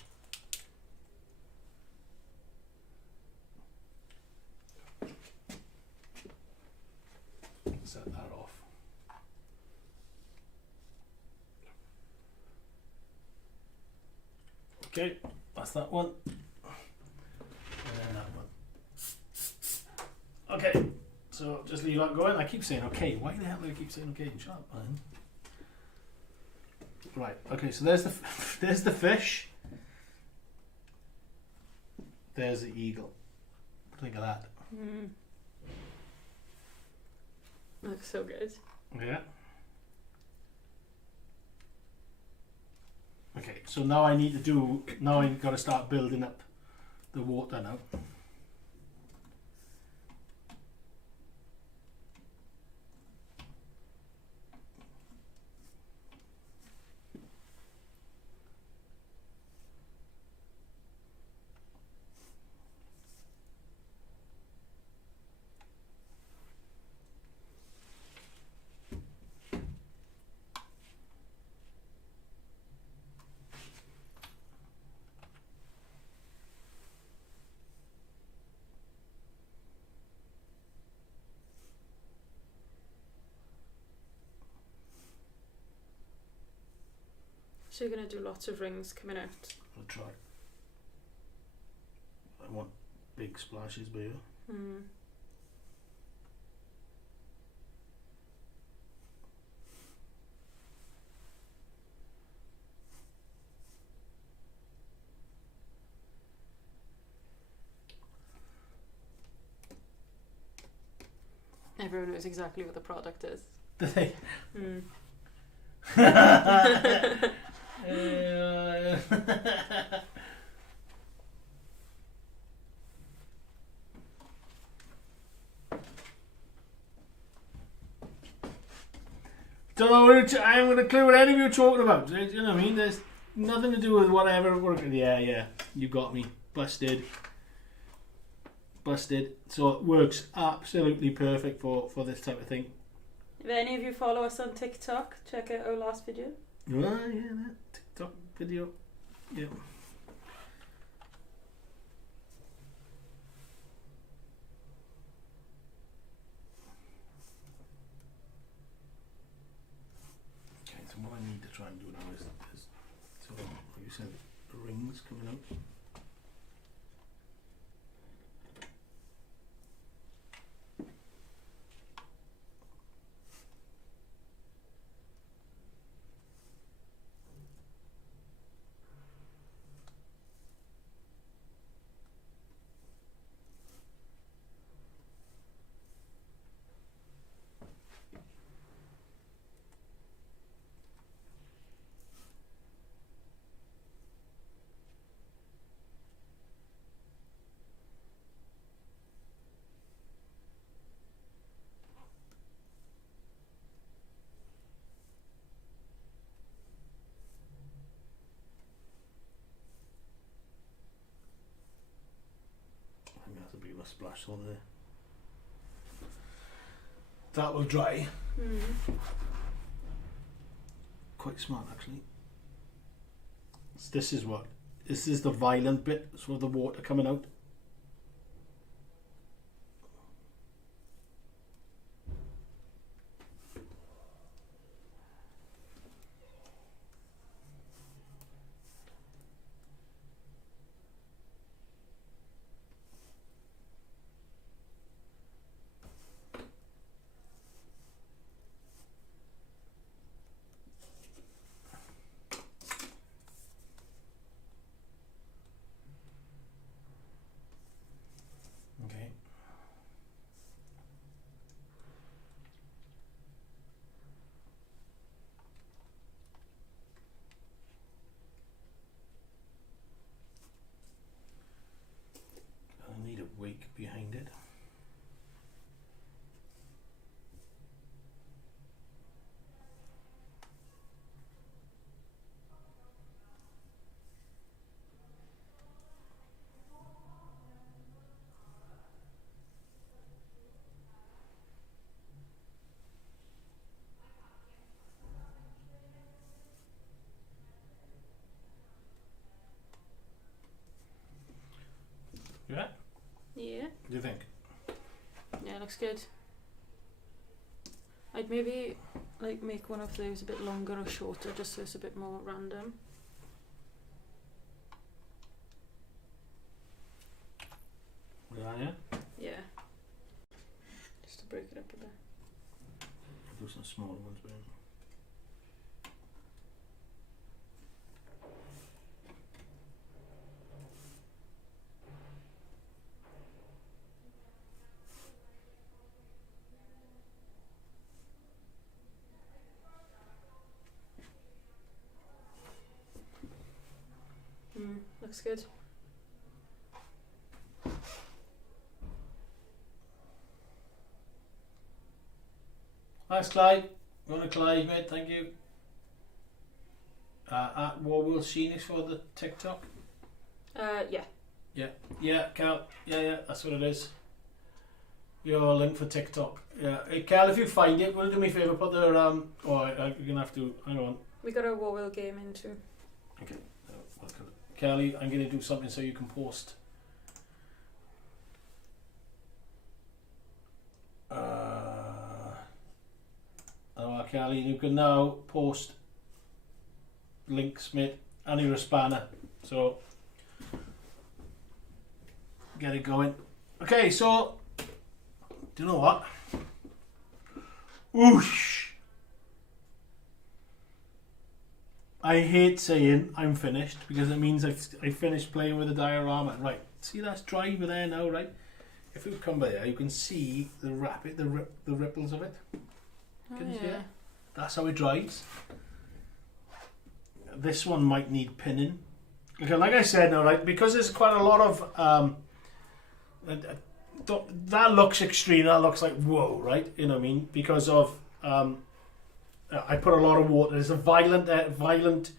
Set that off. Okay, that's that one. And then that one. Okay, so just leave that going. I keep saying okay. Why the hell do I keep saying okay? Shut up, man. Right. Okay. So there's the there's the fish. There's the eagle. Think of that. Mm. Looks so good. Yeah. Okay. So now I need to do. Now I've got to start building up the water now. So you're going to do lots of rings coming out. I'll try. I want big splashes, but yeah. Mm. Everyone knows exactly what the product is. Do they? Mm. Don't know I haven't got a clue what any of you are talking about. You know what I mean? There's nothing to do with whatever. Yeah, you got me. Busted. So it works absolutely perfect for this type of thing. If any of you follow us on TikTok, check out our last video. Oh, yeah, that TikTok video. Yeah. Okay, so what I need to try and do now is so, like you said, the rings coming out. I think that's a bit of a splash on there. That will dry. Quite smart actually. So this is the violent bit, so the water coming out. Okay. I need a wake behind it. Yeah? Yeah. What do you think? Yeah, looks good. I'd maybe like make one of those a bit longer or shorter, just so it's a bit more random. Yeah? Yeah. Just to break it up a bit. I'll do some smaller ones, but Looks good. thanks, Clyde. Going to Clyde, mate. Thank you. At WWScenics for the TikTok. Yeah. Yeah, Cal. Yeah, that's what it is. Your link for TikTok. Yeah, hey, Cal, if you find it, will you do me a favour? Put the you're gonna have to. Hang on. We got a Warwheel game in too. Okay. Kelly, I'm gonna do something so you can post. Kelly, you can now post links, mate, and you're a spanner. So get it going. Okay, so do you know what? Whoosh! I hate saying I'm finished because it means I finished playing with the diorama. Right, see that's dry over there now, right? If you come by there, you can see the ripples of it. Can you see it? That's how it dries. This one might need pinning. Okay, like I said now, right, because there's quite a lot of that looks extreme. That looks like whoa, right? You know what I mean? Because of I put a lot of water. There's a violent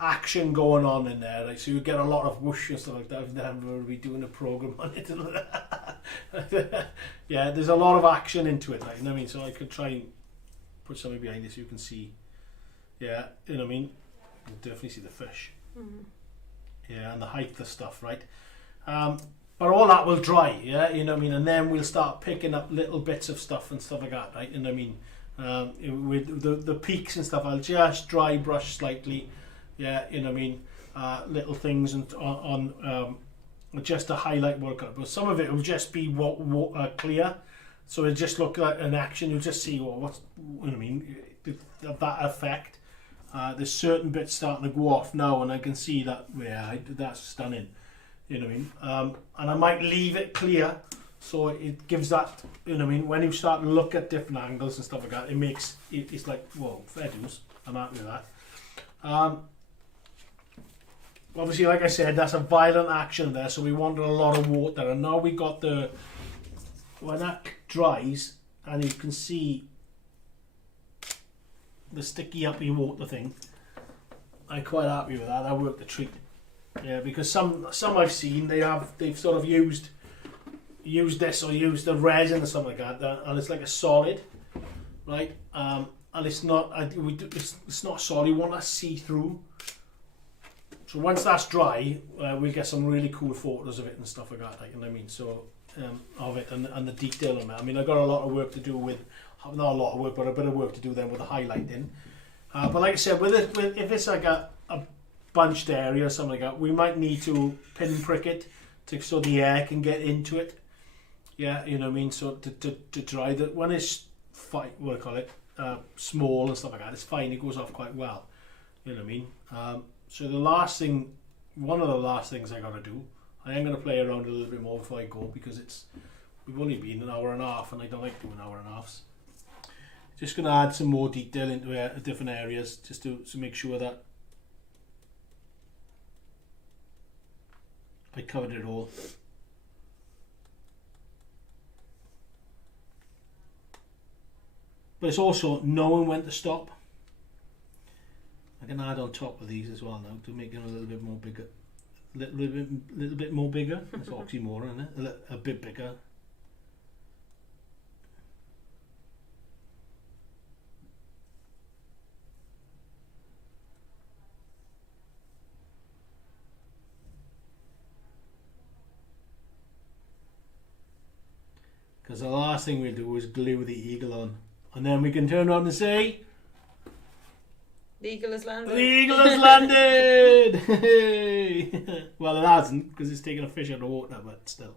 action going on in there, like, so you get a lot of whoosh and stuff like that. I've never be doing a program on it. Yeah, there's a lot of action into it, like, you know what I mean? So I could try and put something behind this so you can see. Yeah, you know what I mean? You can definitely see the fish. Yeah, and the height of the stuff, right? But all that will dry, yeah, you know what I mean? And then we'll start picking up little bits of stuff and stuff like that, right? You know what I mean? With the peaks and stuff, I'll just dry brush slightly, yeah, you know what I mean? Little things and on just to highlight what I've got. But some of it will just be clear, so it'll just look like an action. You'll just see what's, you know what I mean? That effect. There's certain bits starting to go off now, and I can see that. Yeah, that's stunning. You know what I mean? And I might leave it clear, so it gives that. You know what I mean? When you start to look at different angles and stuff like that, it's like, whoa, fair dues. I'm happy with that. Obviously, like I said, that's a violent action there, so we wanted a lot of water, and now we got when that dries, and you can see the sticky uppy water thing. I'm quite happy with that. That worked a treat. Yeah, because some I've seen they've sort of used this or used the resin or something like that, and it's like a solid, right? And it's not. It's not solid. You want that see through. So once that's dry, we'll get some really cool photos of it and stuff like that. Like, you know what I mean? So of it and the detail on it. I mean, I've got a lot of work to do with. Not a lot of work, but a bit of work to do then with the highlighting. But like I said, if it's like a bunched area or something like that, we might need to pinprick it so the air can get into it. Yeah, you know what I mean? So to dry that when it's what do I call it? Small and stuff like that, it's fine, it goes off quite well. You know what I mean? So one of the last things I gotta do, I am gonna play around a little bit more before I go, because we've only been an hour and a half and I don't like doing hour and a halves. Just going to add some more detail into different areas, just to make sure that I covered it all. But it's also knowing when to stop. I can add on top of these as well now to make them a little bit more bigger. Little bit more bigger. That's oxymoron, isn't it? A bit bigger. Because the last thing we'll do is glue the eagle on. And then we can turn around and say, the eagle has landed. The eagle has landed! Well, it hasn't, because it's taken a fish out of the water, but still.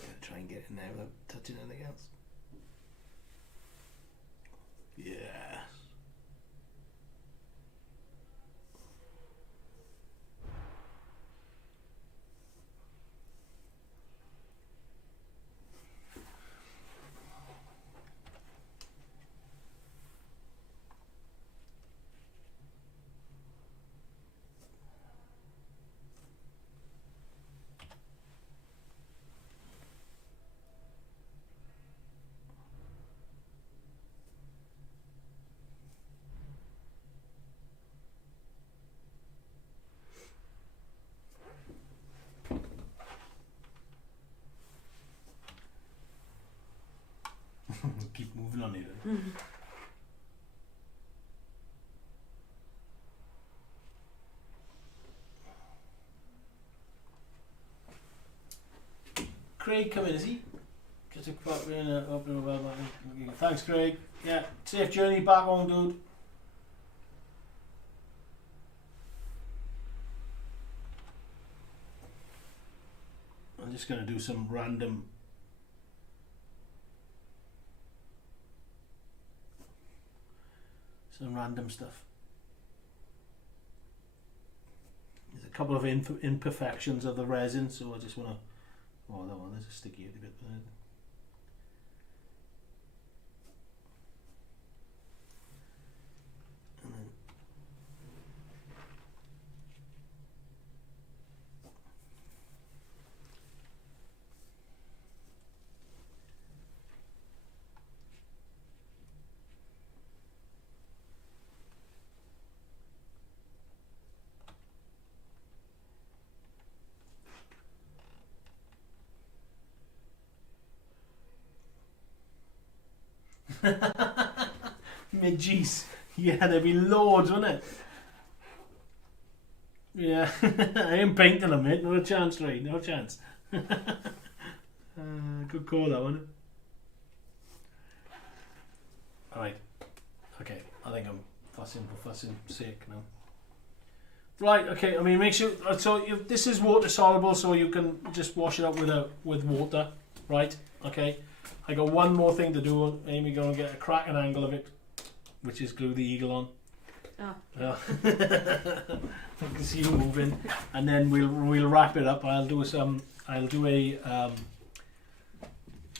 Gonna try and get in there without touching anything else. Yeah. Keep moving on here. Craig, come in, is he? Just a quick open well. Thanks, Craig. Yeah, safe journey back home, dude. I'm just going to do some random stuff. There's a couple of imperfections of the resin, so I just want to. Oh, that one, there's a sticky bit there. And then Midgies. Yeah, there'd be loads, wouldn't it? Yeah. I ain't painting them, mate. No chance, right? No chance. Good call, that one. Alright. Okay. I think I'm fussing for fussing sake now. Right, okay. I mean, make sure. So this is water soluble, so you can just wash it up with water. Right? Okay. I got one more thing to do. Amy, go and get a cracking angle of it, which is glue the eagle on. Oh. Yeah. I can see you moving, and then we'll wrap it up. I'll do a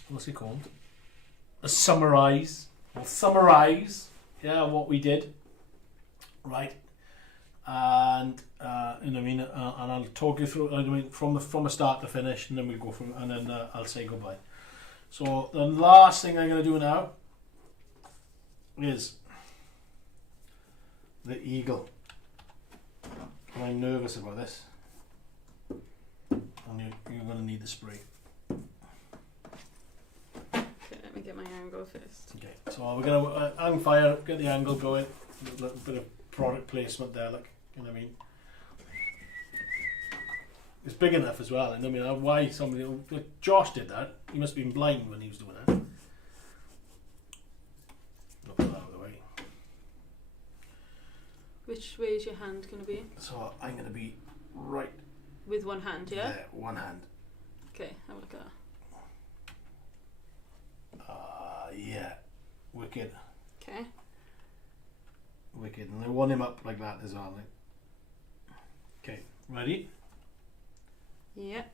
what's it called? A summarize. We'll summarize, yeah, what we did, right? And you know what I mean, and I'll talk you through. I mean, from the start to finish, and then we'll go from, and then I'll say goodbye. So the last thing I'm going to do now is the eagle. I'm nervous about this, and you're going to need the spray. Okay, let me get my angle first. Okay, so we're going to hang fire, get the angle going, a little bit of product placement there, like, you know what I mean. It's big enough as well, and I mean, why somebody, like Josh did that, he must have been blind when he was doing that. I'll put that out of the way. Which way is your hand going to be? So I'm going to be right With one hand, yeah? there, one hand. Okay, have a look at that. Yeah, wicked, Okay. wicked, and I want him up like that as well. Like. Okay, ready? Yeah.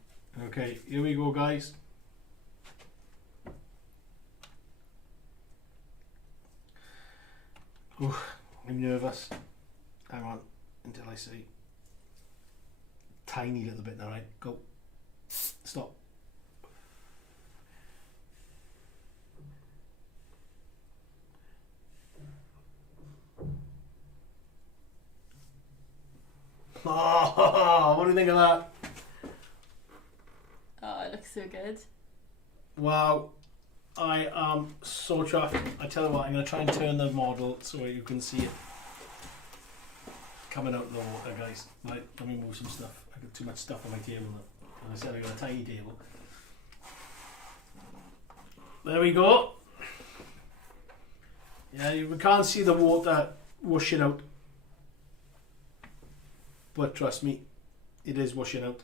Okay, here we go, guys. Ooh, I'm nervous. Hang on until I say tiny little bit now, right? Go. Stop. Oh, what do you think of that? Oh, it looks so good. Wow, I am so chuffed. I tell you what, I'm going to try and turn the model so you can see it coming out of the water, guys. Right, let me move some stuff. I got too much stuff on my table now. And I said I got a tiny table. There we go. Yeah, we can't see the water washing out. But trust me, it is washing out.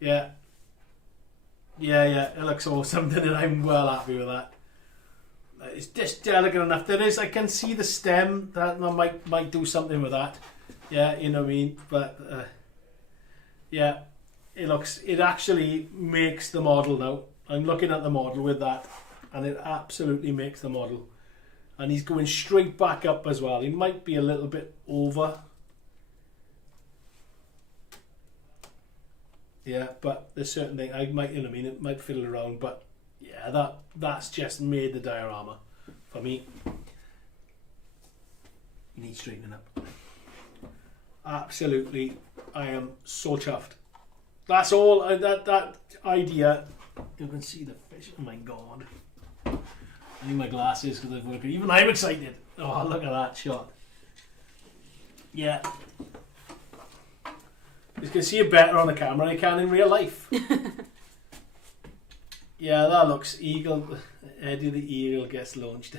Yeah. Yeah, it looks awesome, and I'm well happy with that. It's just delicate enough. There is, I can see the stem, that I might do something with that. Yeah, you know what I mean? But, yeah, it actually makes the model now. I'm looking at the model with that, and it absolutely makes the model. And he's going straight back up as well. He might be a little bit over. Yeah, but there's certain thing I might, you know what I mean, it might fiddle around, but yeah, that's just made the diorama for me. You need straightening up. Absolutely, I am so chuffed. That's all. That idea. You can see the fish. Oh my god! I need my glasses because I've worked. Even I'm excited. Oh, look at that shot. Yeah. You can see it better on the camera than you can in real life. Yeah, that looks eagle. Eddie the Eagle gets launched.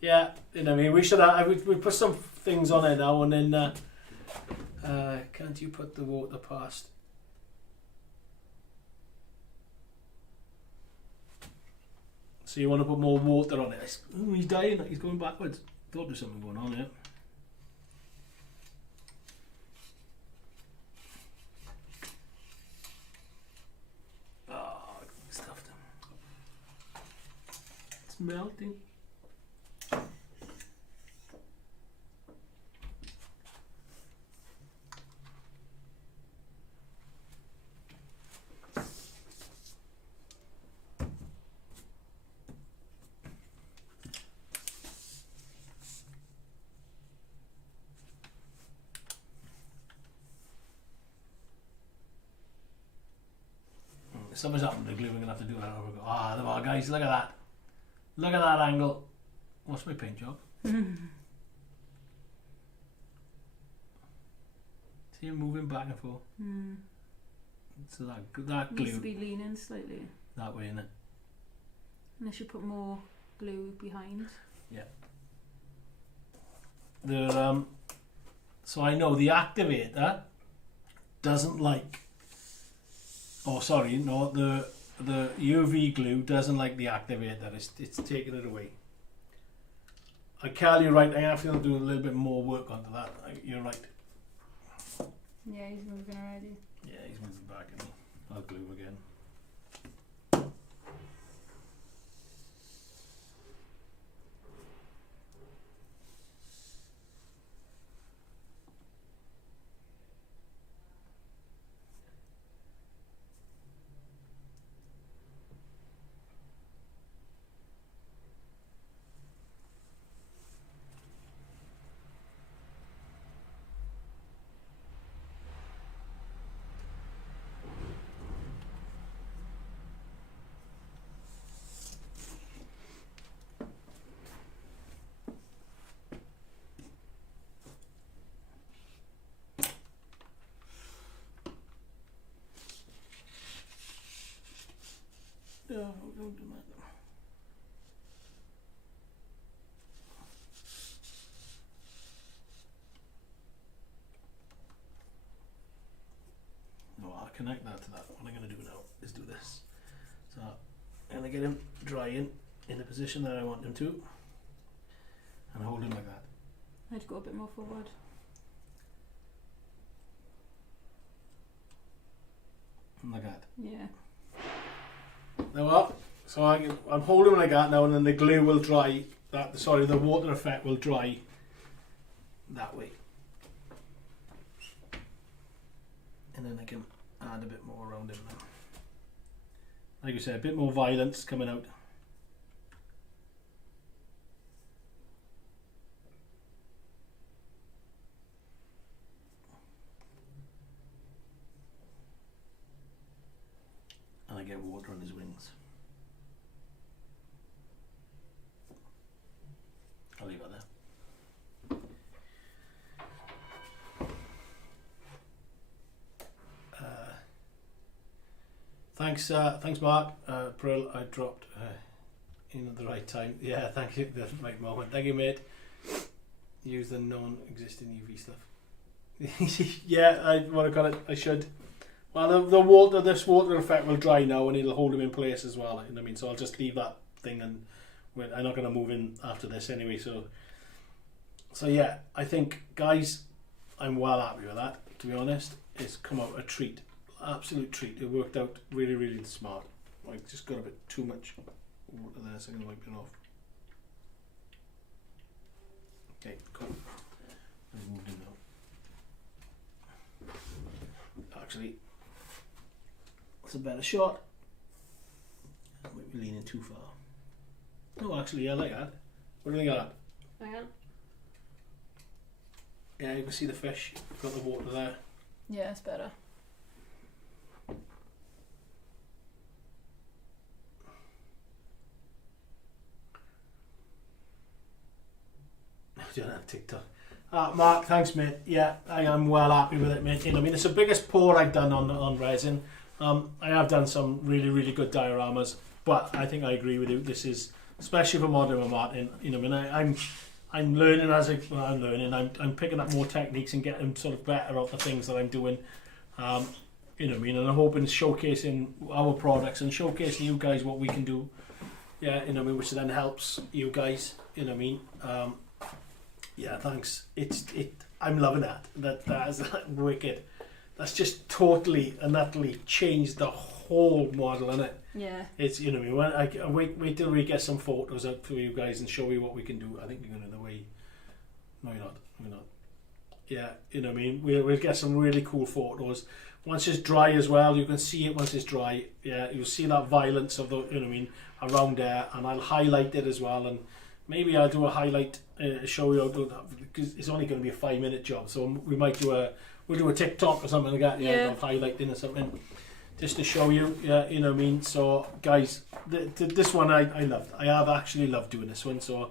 Yeah, you know what I mean. We should have. We put some things on it now, and then. Can't you put the water past? So you want to put more water on it? Oh, he's dying. He's going backwards. Thought there's something going on here. Melting. Something's happened to the glue. We're gonna have to do that. Ah, there are, guys. Look at that. Look at that angle. What's my paint job? See him moving back and forth. So that glue Needs to be leaning slightly. that way, innit? Unless you put more glue behind. So I know the activator doesn't like. Oh, sorry, no, the UV glue doesn't like the activator. It's taking it away. I tell you right, I have to do a little bit more work onto that. You're right. Yeah, he's moving already. Yeah, he's moving back and I'll glue again. No, don't do that. No, I'll connect that to that. What I'm going to do now is do this. So I'm going to get him drying in the position that I want him to and hold him like that. I'd go a bit more forward. Like that. Yeah. Now what? So I'm holding him like that now, and then the glue will dry. The water effect will dry that way. And then I can add a bit more around him now. Like you said, a bit more violence coming out. And I get water on his wings. I'll leave it there. Thanks, Mark. Brill, I dropped in at the right time. Yeah, thank you. The right moment. Thank you, mate. Use the non-existing UV stuff. Yeah, what I call it. I should. Well, this water effect will dry now, and it'll hold him in place as well. You know what I mean? So I'll just leave that thing, and I'm not going to move in after this anyway. So yeah, I think, guys, I'm well happy with that. To be honest, it's come out a treat, absolute treat. It worked out really, really smart. I just got a bit too much water there, so I'm going to wipe it off. Okay, cool. I've moved in now. Actually, it's a better shot. I might be leaning too far. No, actually, I like that. What do you think of that? Hang on. Yeah, you can see the fish. Got the water there. Yeah, it's better. I don't have TikTok. Mark, thanks, mate. Yeah, I am well happy with it, mate. You know, I mean, it's the biggest pour I've done on resin. I have done some really, really good dioramas, but I think I agree with you. This is, especially for modern and Martyn. You know, I mean, I'm learning as I'm learning. I'm picking up more techniques and getting sort of better at the things that I'm doing. You know what I mean? And I'm hoping showcasing our products and showcasing you guys what we can do. Yeah, you know what I mean? Which then helps you guys. You know what I mean? Yeah, thanks. I'm loving that. That is wicked. That's just totally and utterly changed the whole model, isn't it? Yeah. It's, you know what I mean, wait till we get some photos out for you guys and show you what we can do. I think you're going to the way. No, you're not. You're not. Yeah, you know what I mean. We'll get some really cool photos. Once it's dry as well, you can see it once it's dry. Yeah, you'll see that violence of the, you know what I mean, around there, and I'll highlight it as well. And maybe I'll do a highlight show you because it's only going to be a 5-minute job. So we might do we'll do a TikTok or something like that. Yeah, Yeah. of highlighting or something just to show you. Yeah, you know what I mean. So guys, this one I loved. I have actually loved doing this one. So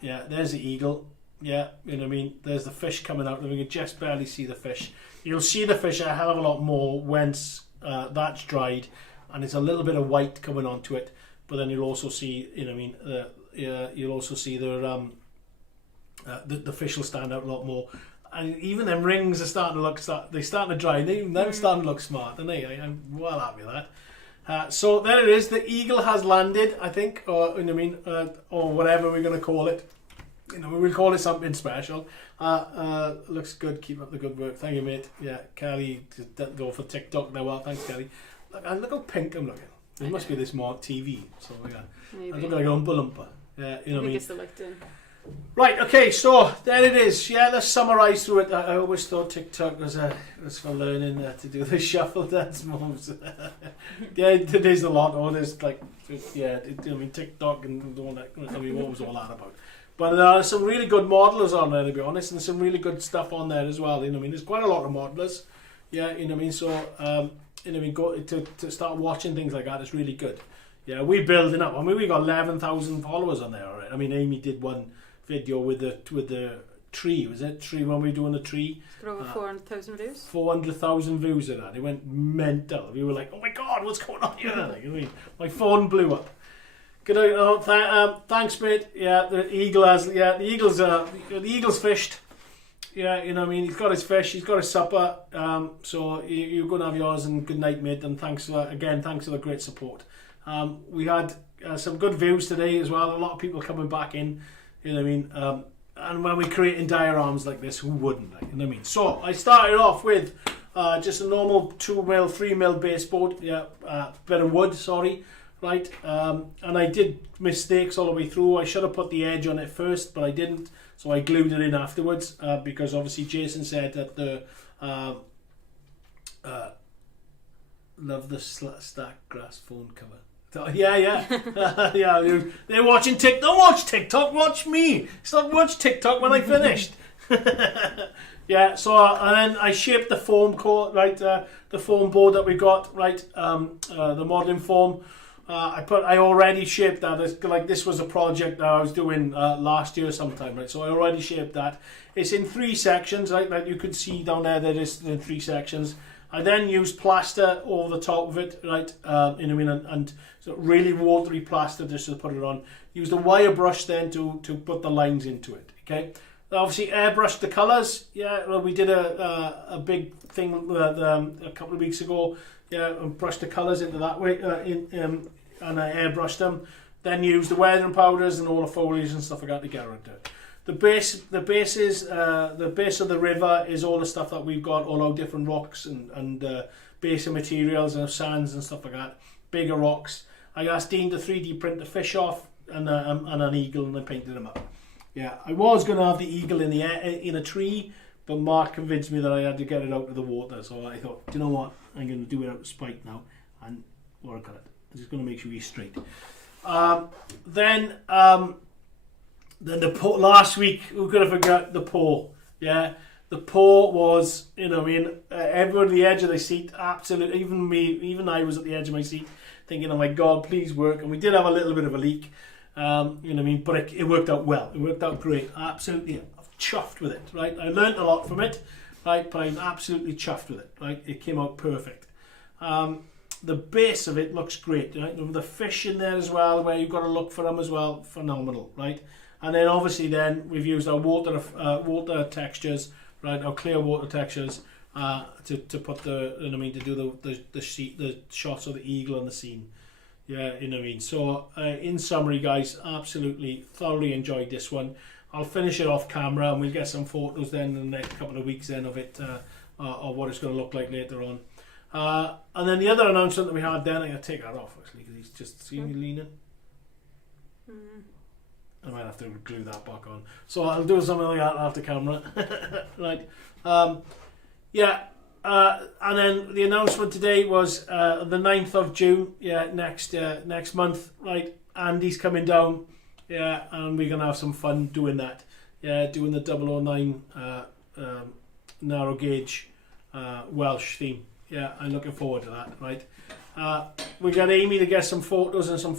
yeah, there's the eagle. Yeah, you know what I mean. There's the fish coming out. We can just barely see the fish. You'll see the fish a hell of a lot more once that's dried, and it's a little bit of white coming onto it. But then you'll also see, you know what I mean. You'll also see the fish will stand out a lot more. And even them rings are starting to dry. They're starting to look smart, aren't they? I'm well happy with that. So there it is. The eagle has landed, I think, or you know what I mean, or whatever we're going to call it. You know, we'll call it something special. Looks good. Keep up the good work. Thank you, mate. Yeah, Kelly, go for TikTok now. Well, thanks, Kelly. Look how pink I'm looking. It must be this more TV. So yeah, I look like an Oompa Loompa. Yeah, you know what I mean. It's the looked in. Right, okay, so there it is. Yeah, let's summarise through it. I always thought TikTok was for learning to do the shuffle dance moves. Yeah, there's a lot. Oh, there's like, yeah, I mean, TikTok and all that. I mean, what was all that about? But there are some really good modelers on there, to be honest, and some really good stuff on there as well. You know what I mean? There's quite a lot of modelers. Yeah, you know what I mean? So, you know what I mean? Go to start watching things like that is really good. Yeah, we're building up. I mean, we got 11,000 followers on there already. I mean, Amy did one video with the tree. Was it tree when we were doing the tree? It's got over 400,000 views. 400,000 views of that. It went mental. We were like, oh my god, what's going on here? Like, I mean, my phone blew up. Good. Thanks, mate. Yeah, the eagle's fished. Yeah, you know what I mean. He's got his fish. He's got his supper. So you're going to have yours. And good night, mate. And thanks for the great support. We had some good views today as well. A lot of people coming back in. You know what I mean? And when we're creating dioramas like this, who wouldn't? Like, you know what I mean? So I started off with just a normal 2mm, 3mm baseboard. Yeah, bit of wood. Sorry. Right, and I did mistakes all the way through. I should have put the edge on it first, but I didn't, so I glued it in afterwards, because obviously Jason said that the love the stack grass phone cover. Yeah. Yeah, they're watching TikTok. Don't watch TikTok, watch me. Watch TikTok when I finished. Yeah, so and then I shaped the foam core, right, the foam board that we got, right, the modelling foam. I already shaped that. This was a project that I was doing last year sometime, right? So I already shaped that. It's in 3 sections, right? Like you could see down there that it's in 3 sections. I then used plaster over the top of it, right? You know what I mean? And so really watery plaster just to put it on. Used a wire brush then to put the lines into it. Okay. Obviously airbrushed the colours. Yeah, well, we did a big thing a couple of weeks ago. Yeah, and brushed the colours into that way, and I airbrushed them. Then used the weathering powders and all the foliage and stuff like that to get around it. The base of the river is all the stuff that we've got, all our different rocks and basic materials and sands and stuff like that. Bigger rocks. I asked Dean to 3D print the fish off and an eagle, and I painted them up. Yeah, I was going to have the eagle in the air, in a tree, but Mark convinced me that I had to get it out of the water. So I thought, do you know what? I'm going to do it out of spite now and work on it. I'm just going to make sure he's straight. Then the paw, last week, who could have forgot the paw? Yeah, the paw was, you know what I mean, everyone at the edge of the seat, absolutely, even me, even I was at the edge of my seat thinking, oh my God, please work. And we did have a little bit of a leak, you know what I mean, but it worked out well. It worked out great. Absolutely chuffed with it, right? I learnt a lot from it, right? But I'm absolutely chuffed with it, right? It came out perfect. The base of it looks great, right? The fish in there as well, where you've got to look for them as well, phenomenal, right? And then obviously then we've used our water textures, right? Our clear water textures to put the, you know what I mean, to do the shots of the eagle and the scene. Yeah, you know what I mean. So in summary, guys, absolutely thoroughly enjoyed this one. I'll finish it off camera and we'll get some photos then in the next couple of weeks then of it, of what it's going to look like later on. And then the other announcement that we had then, I'm going to take that off actually because he's just seeing me leaning. I might have to glue that back on. So I'll do something like that after camera. Right. Yeah. And then the announcement today was the 9th of June. Yeah, next month. Right. Andy's coming down. Yeah, and we're going to have some fun doing that. Yeah, doing the 009 narrow gauge Welsh theme. Yeah, I'm looking forward to that. Right. We got Amy to get some photos and some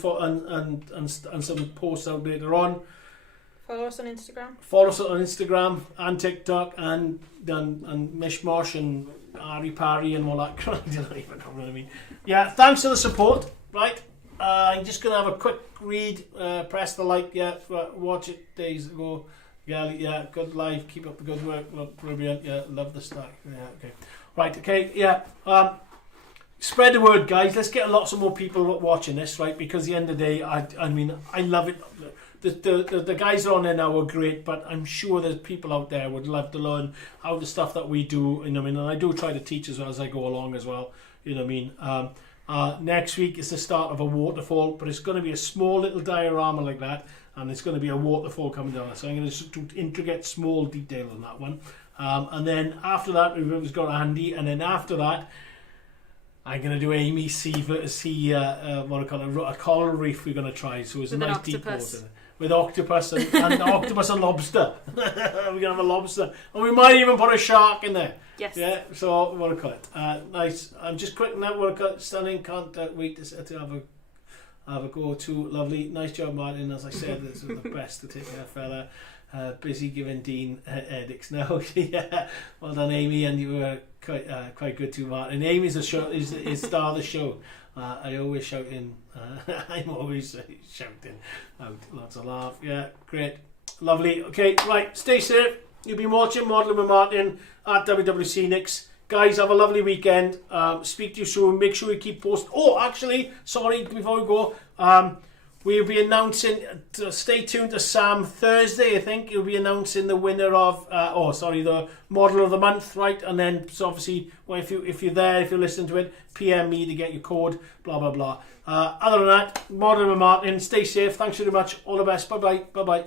and some posts out later on. Follow us on Instagram. Follow us on Instagram and TikTok and Mishmosh and Ari Parry and all that. I don't even know what I mean. Yeah, thanks for the support. Right. I'm just gonna have a quick read. Press the like. Yeah, watch it days ago. Yeah, good live. Keep up the good work. Look, brilliant. Yeah, love the start. Yeah, okay. Right, okay, yeah. Spread the word, guys. Let's get lots of more people watching this, right? Because at the end of the day, I mean, I love it. The guys on there now are great, but I'm sure there's people out there would love to learn how the stuff that we do. You know what I mean? And I do try to teach as I go along as well. You know what I mean? Next week is the start of a waterfall, but it's going to be a small little diorama like that, and it's going to be a waterfall coming down. So I'm going to do intricate, small detail on that one. And then after that, we've got Andy, and then after that, I'm going to do Amy see what I call it, a coral reef we're going to try. So it's a nice deep water. With octopus and octopus and lobster. We're going to have a lobster. And we might even put a shark in there. Yes. Yeah, so what I call it. Nice. I'm just quick now, what I call it. Stunning. Can't wait to have a go to. Lovely. Nice job, Martin. As I said, this is the best to take care of fella. Busy giving Dean headaches now. Yeah, well done, Amy, and you were quite good too, Martin. Amy's the star of the show. I always shouting. I'm always shouting out. Lots of laugh. Yeah, great, lovely. Okay, right. Stay safe. You've been watching Modelling with Martin at WWScenics. Guys, have a lovely weekend. Speak to you soon. Make sure you keep posting. Oh, actually, sorry, before we go. We'll be announcing, stay tuned to Sam Thursday, I think. He'll be announcing the winner of, the Model of the Month, right? And then, so obviously, well, if you're there, if you're listening to it, PM me to get your code, blah, blah, blah. Other than that, Model with Martin, stay safe. Thanks very much. All the best. Bye-bye. Bye-bye.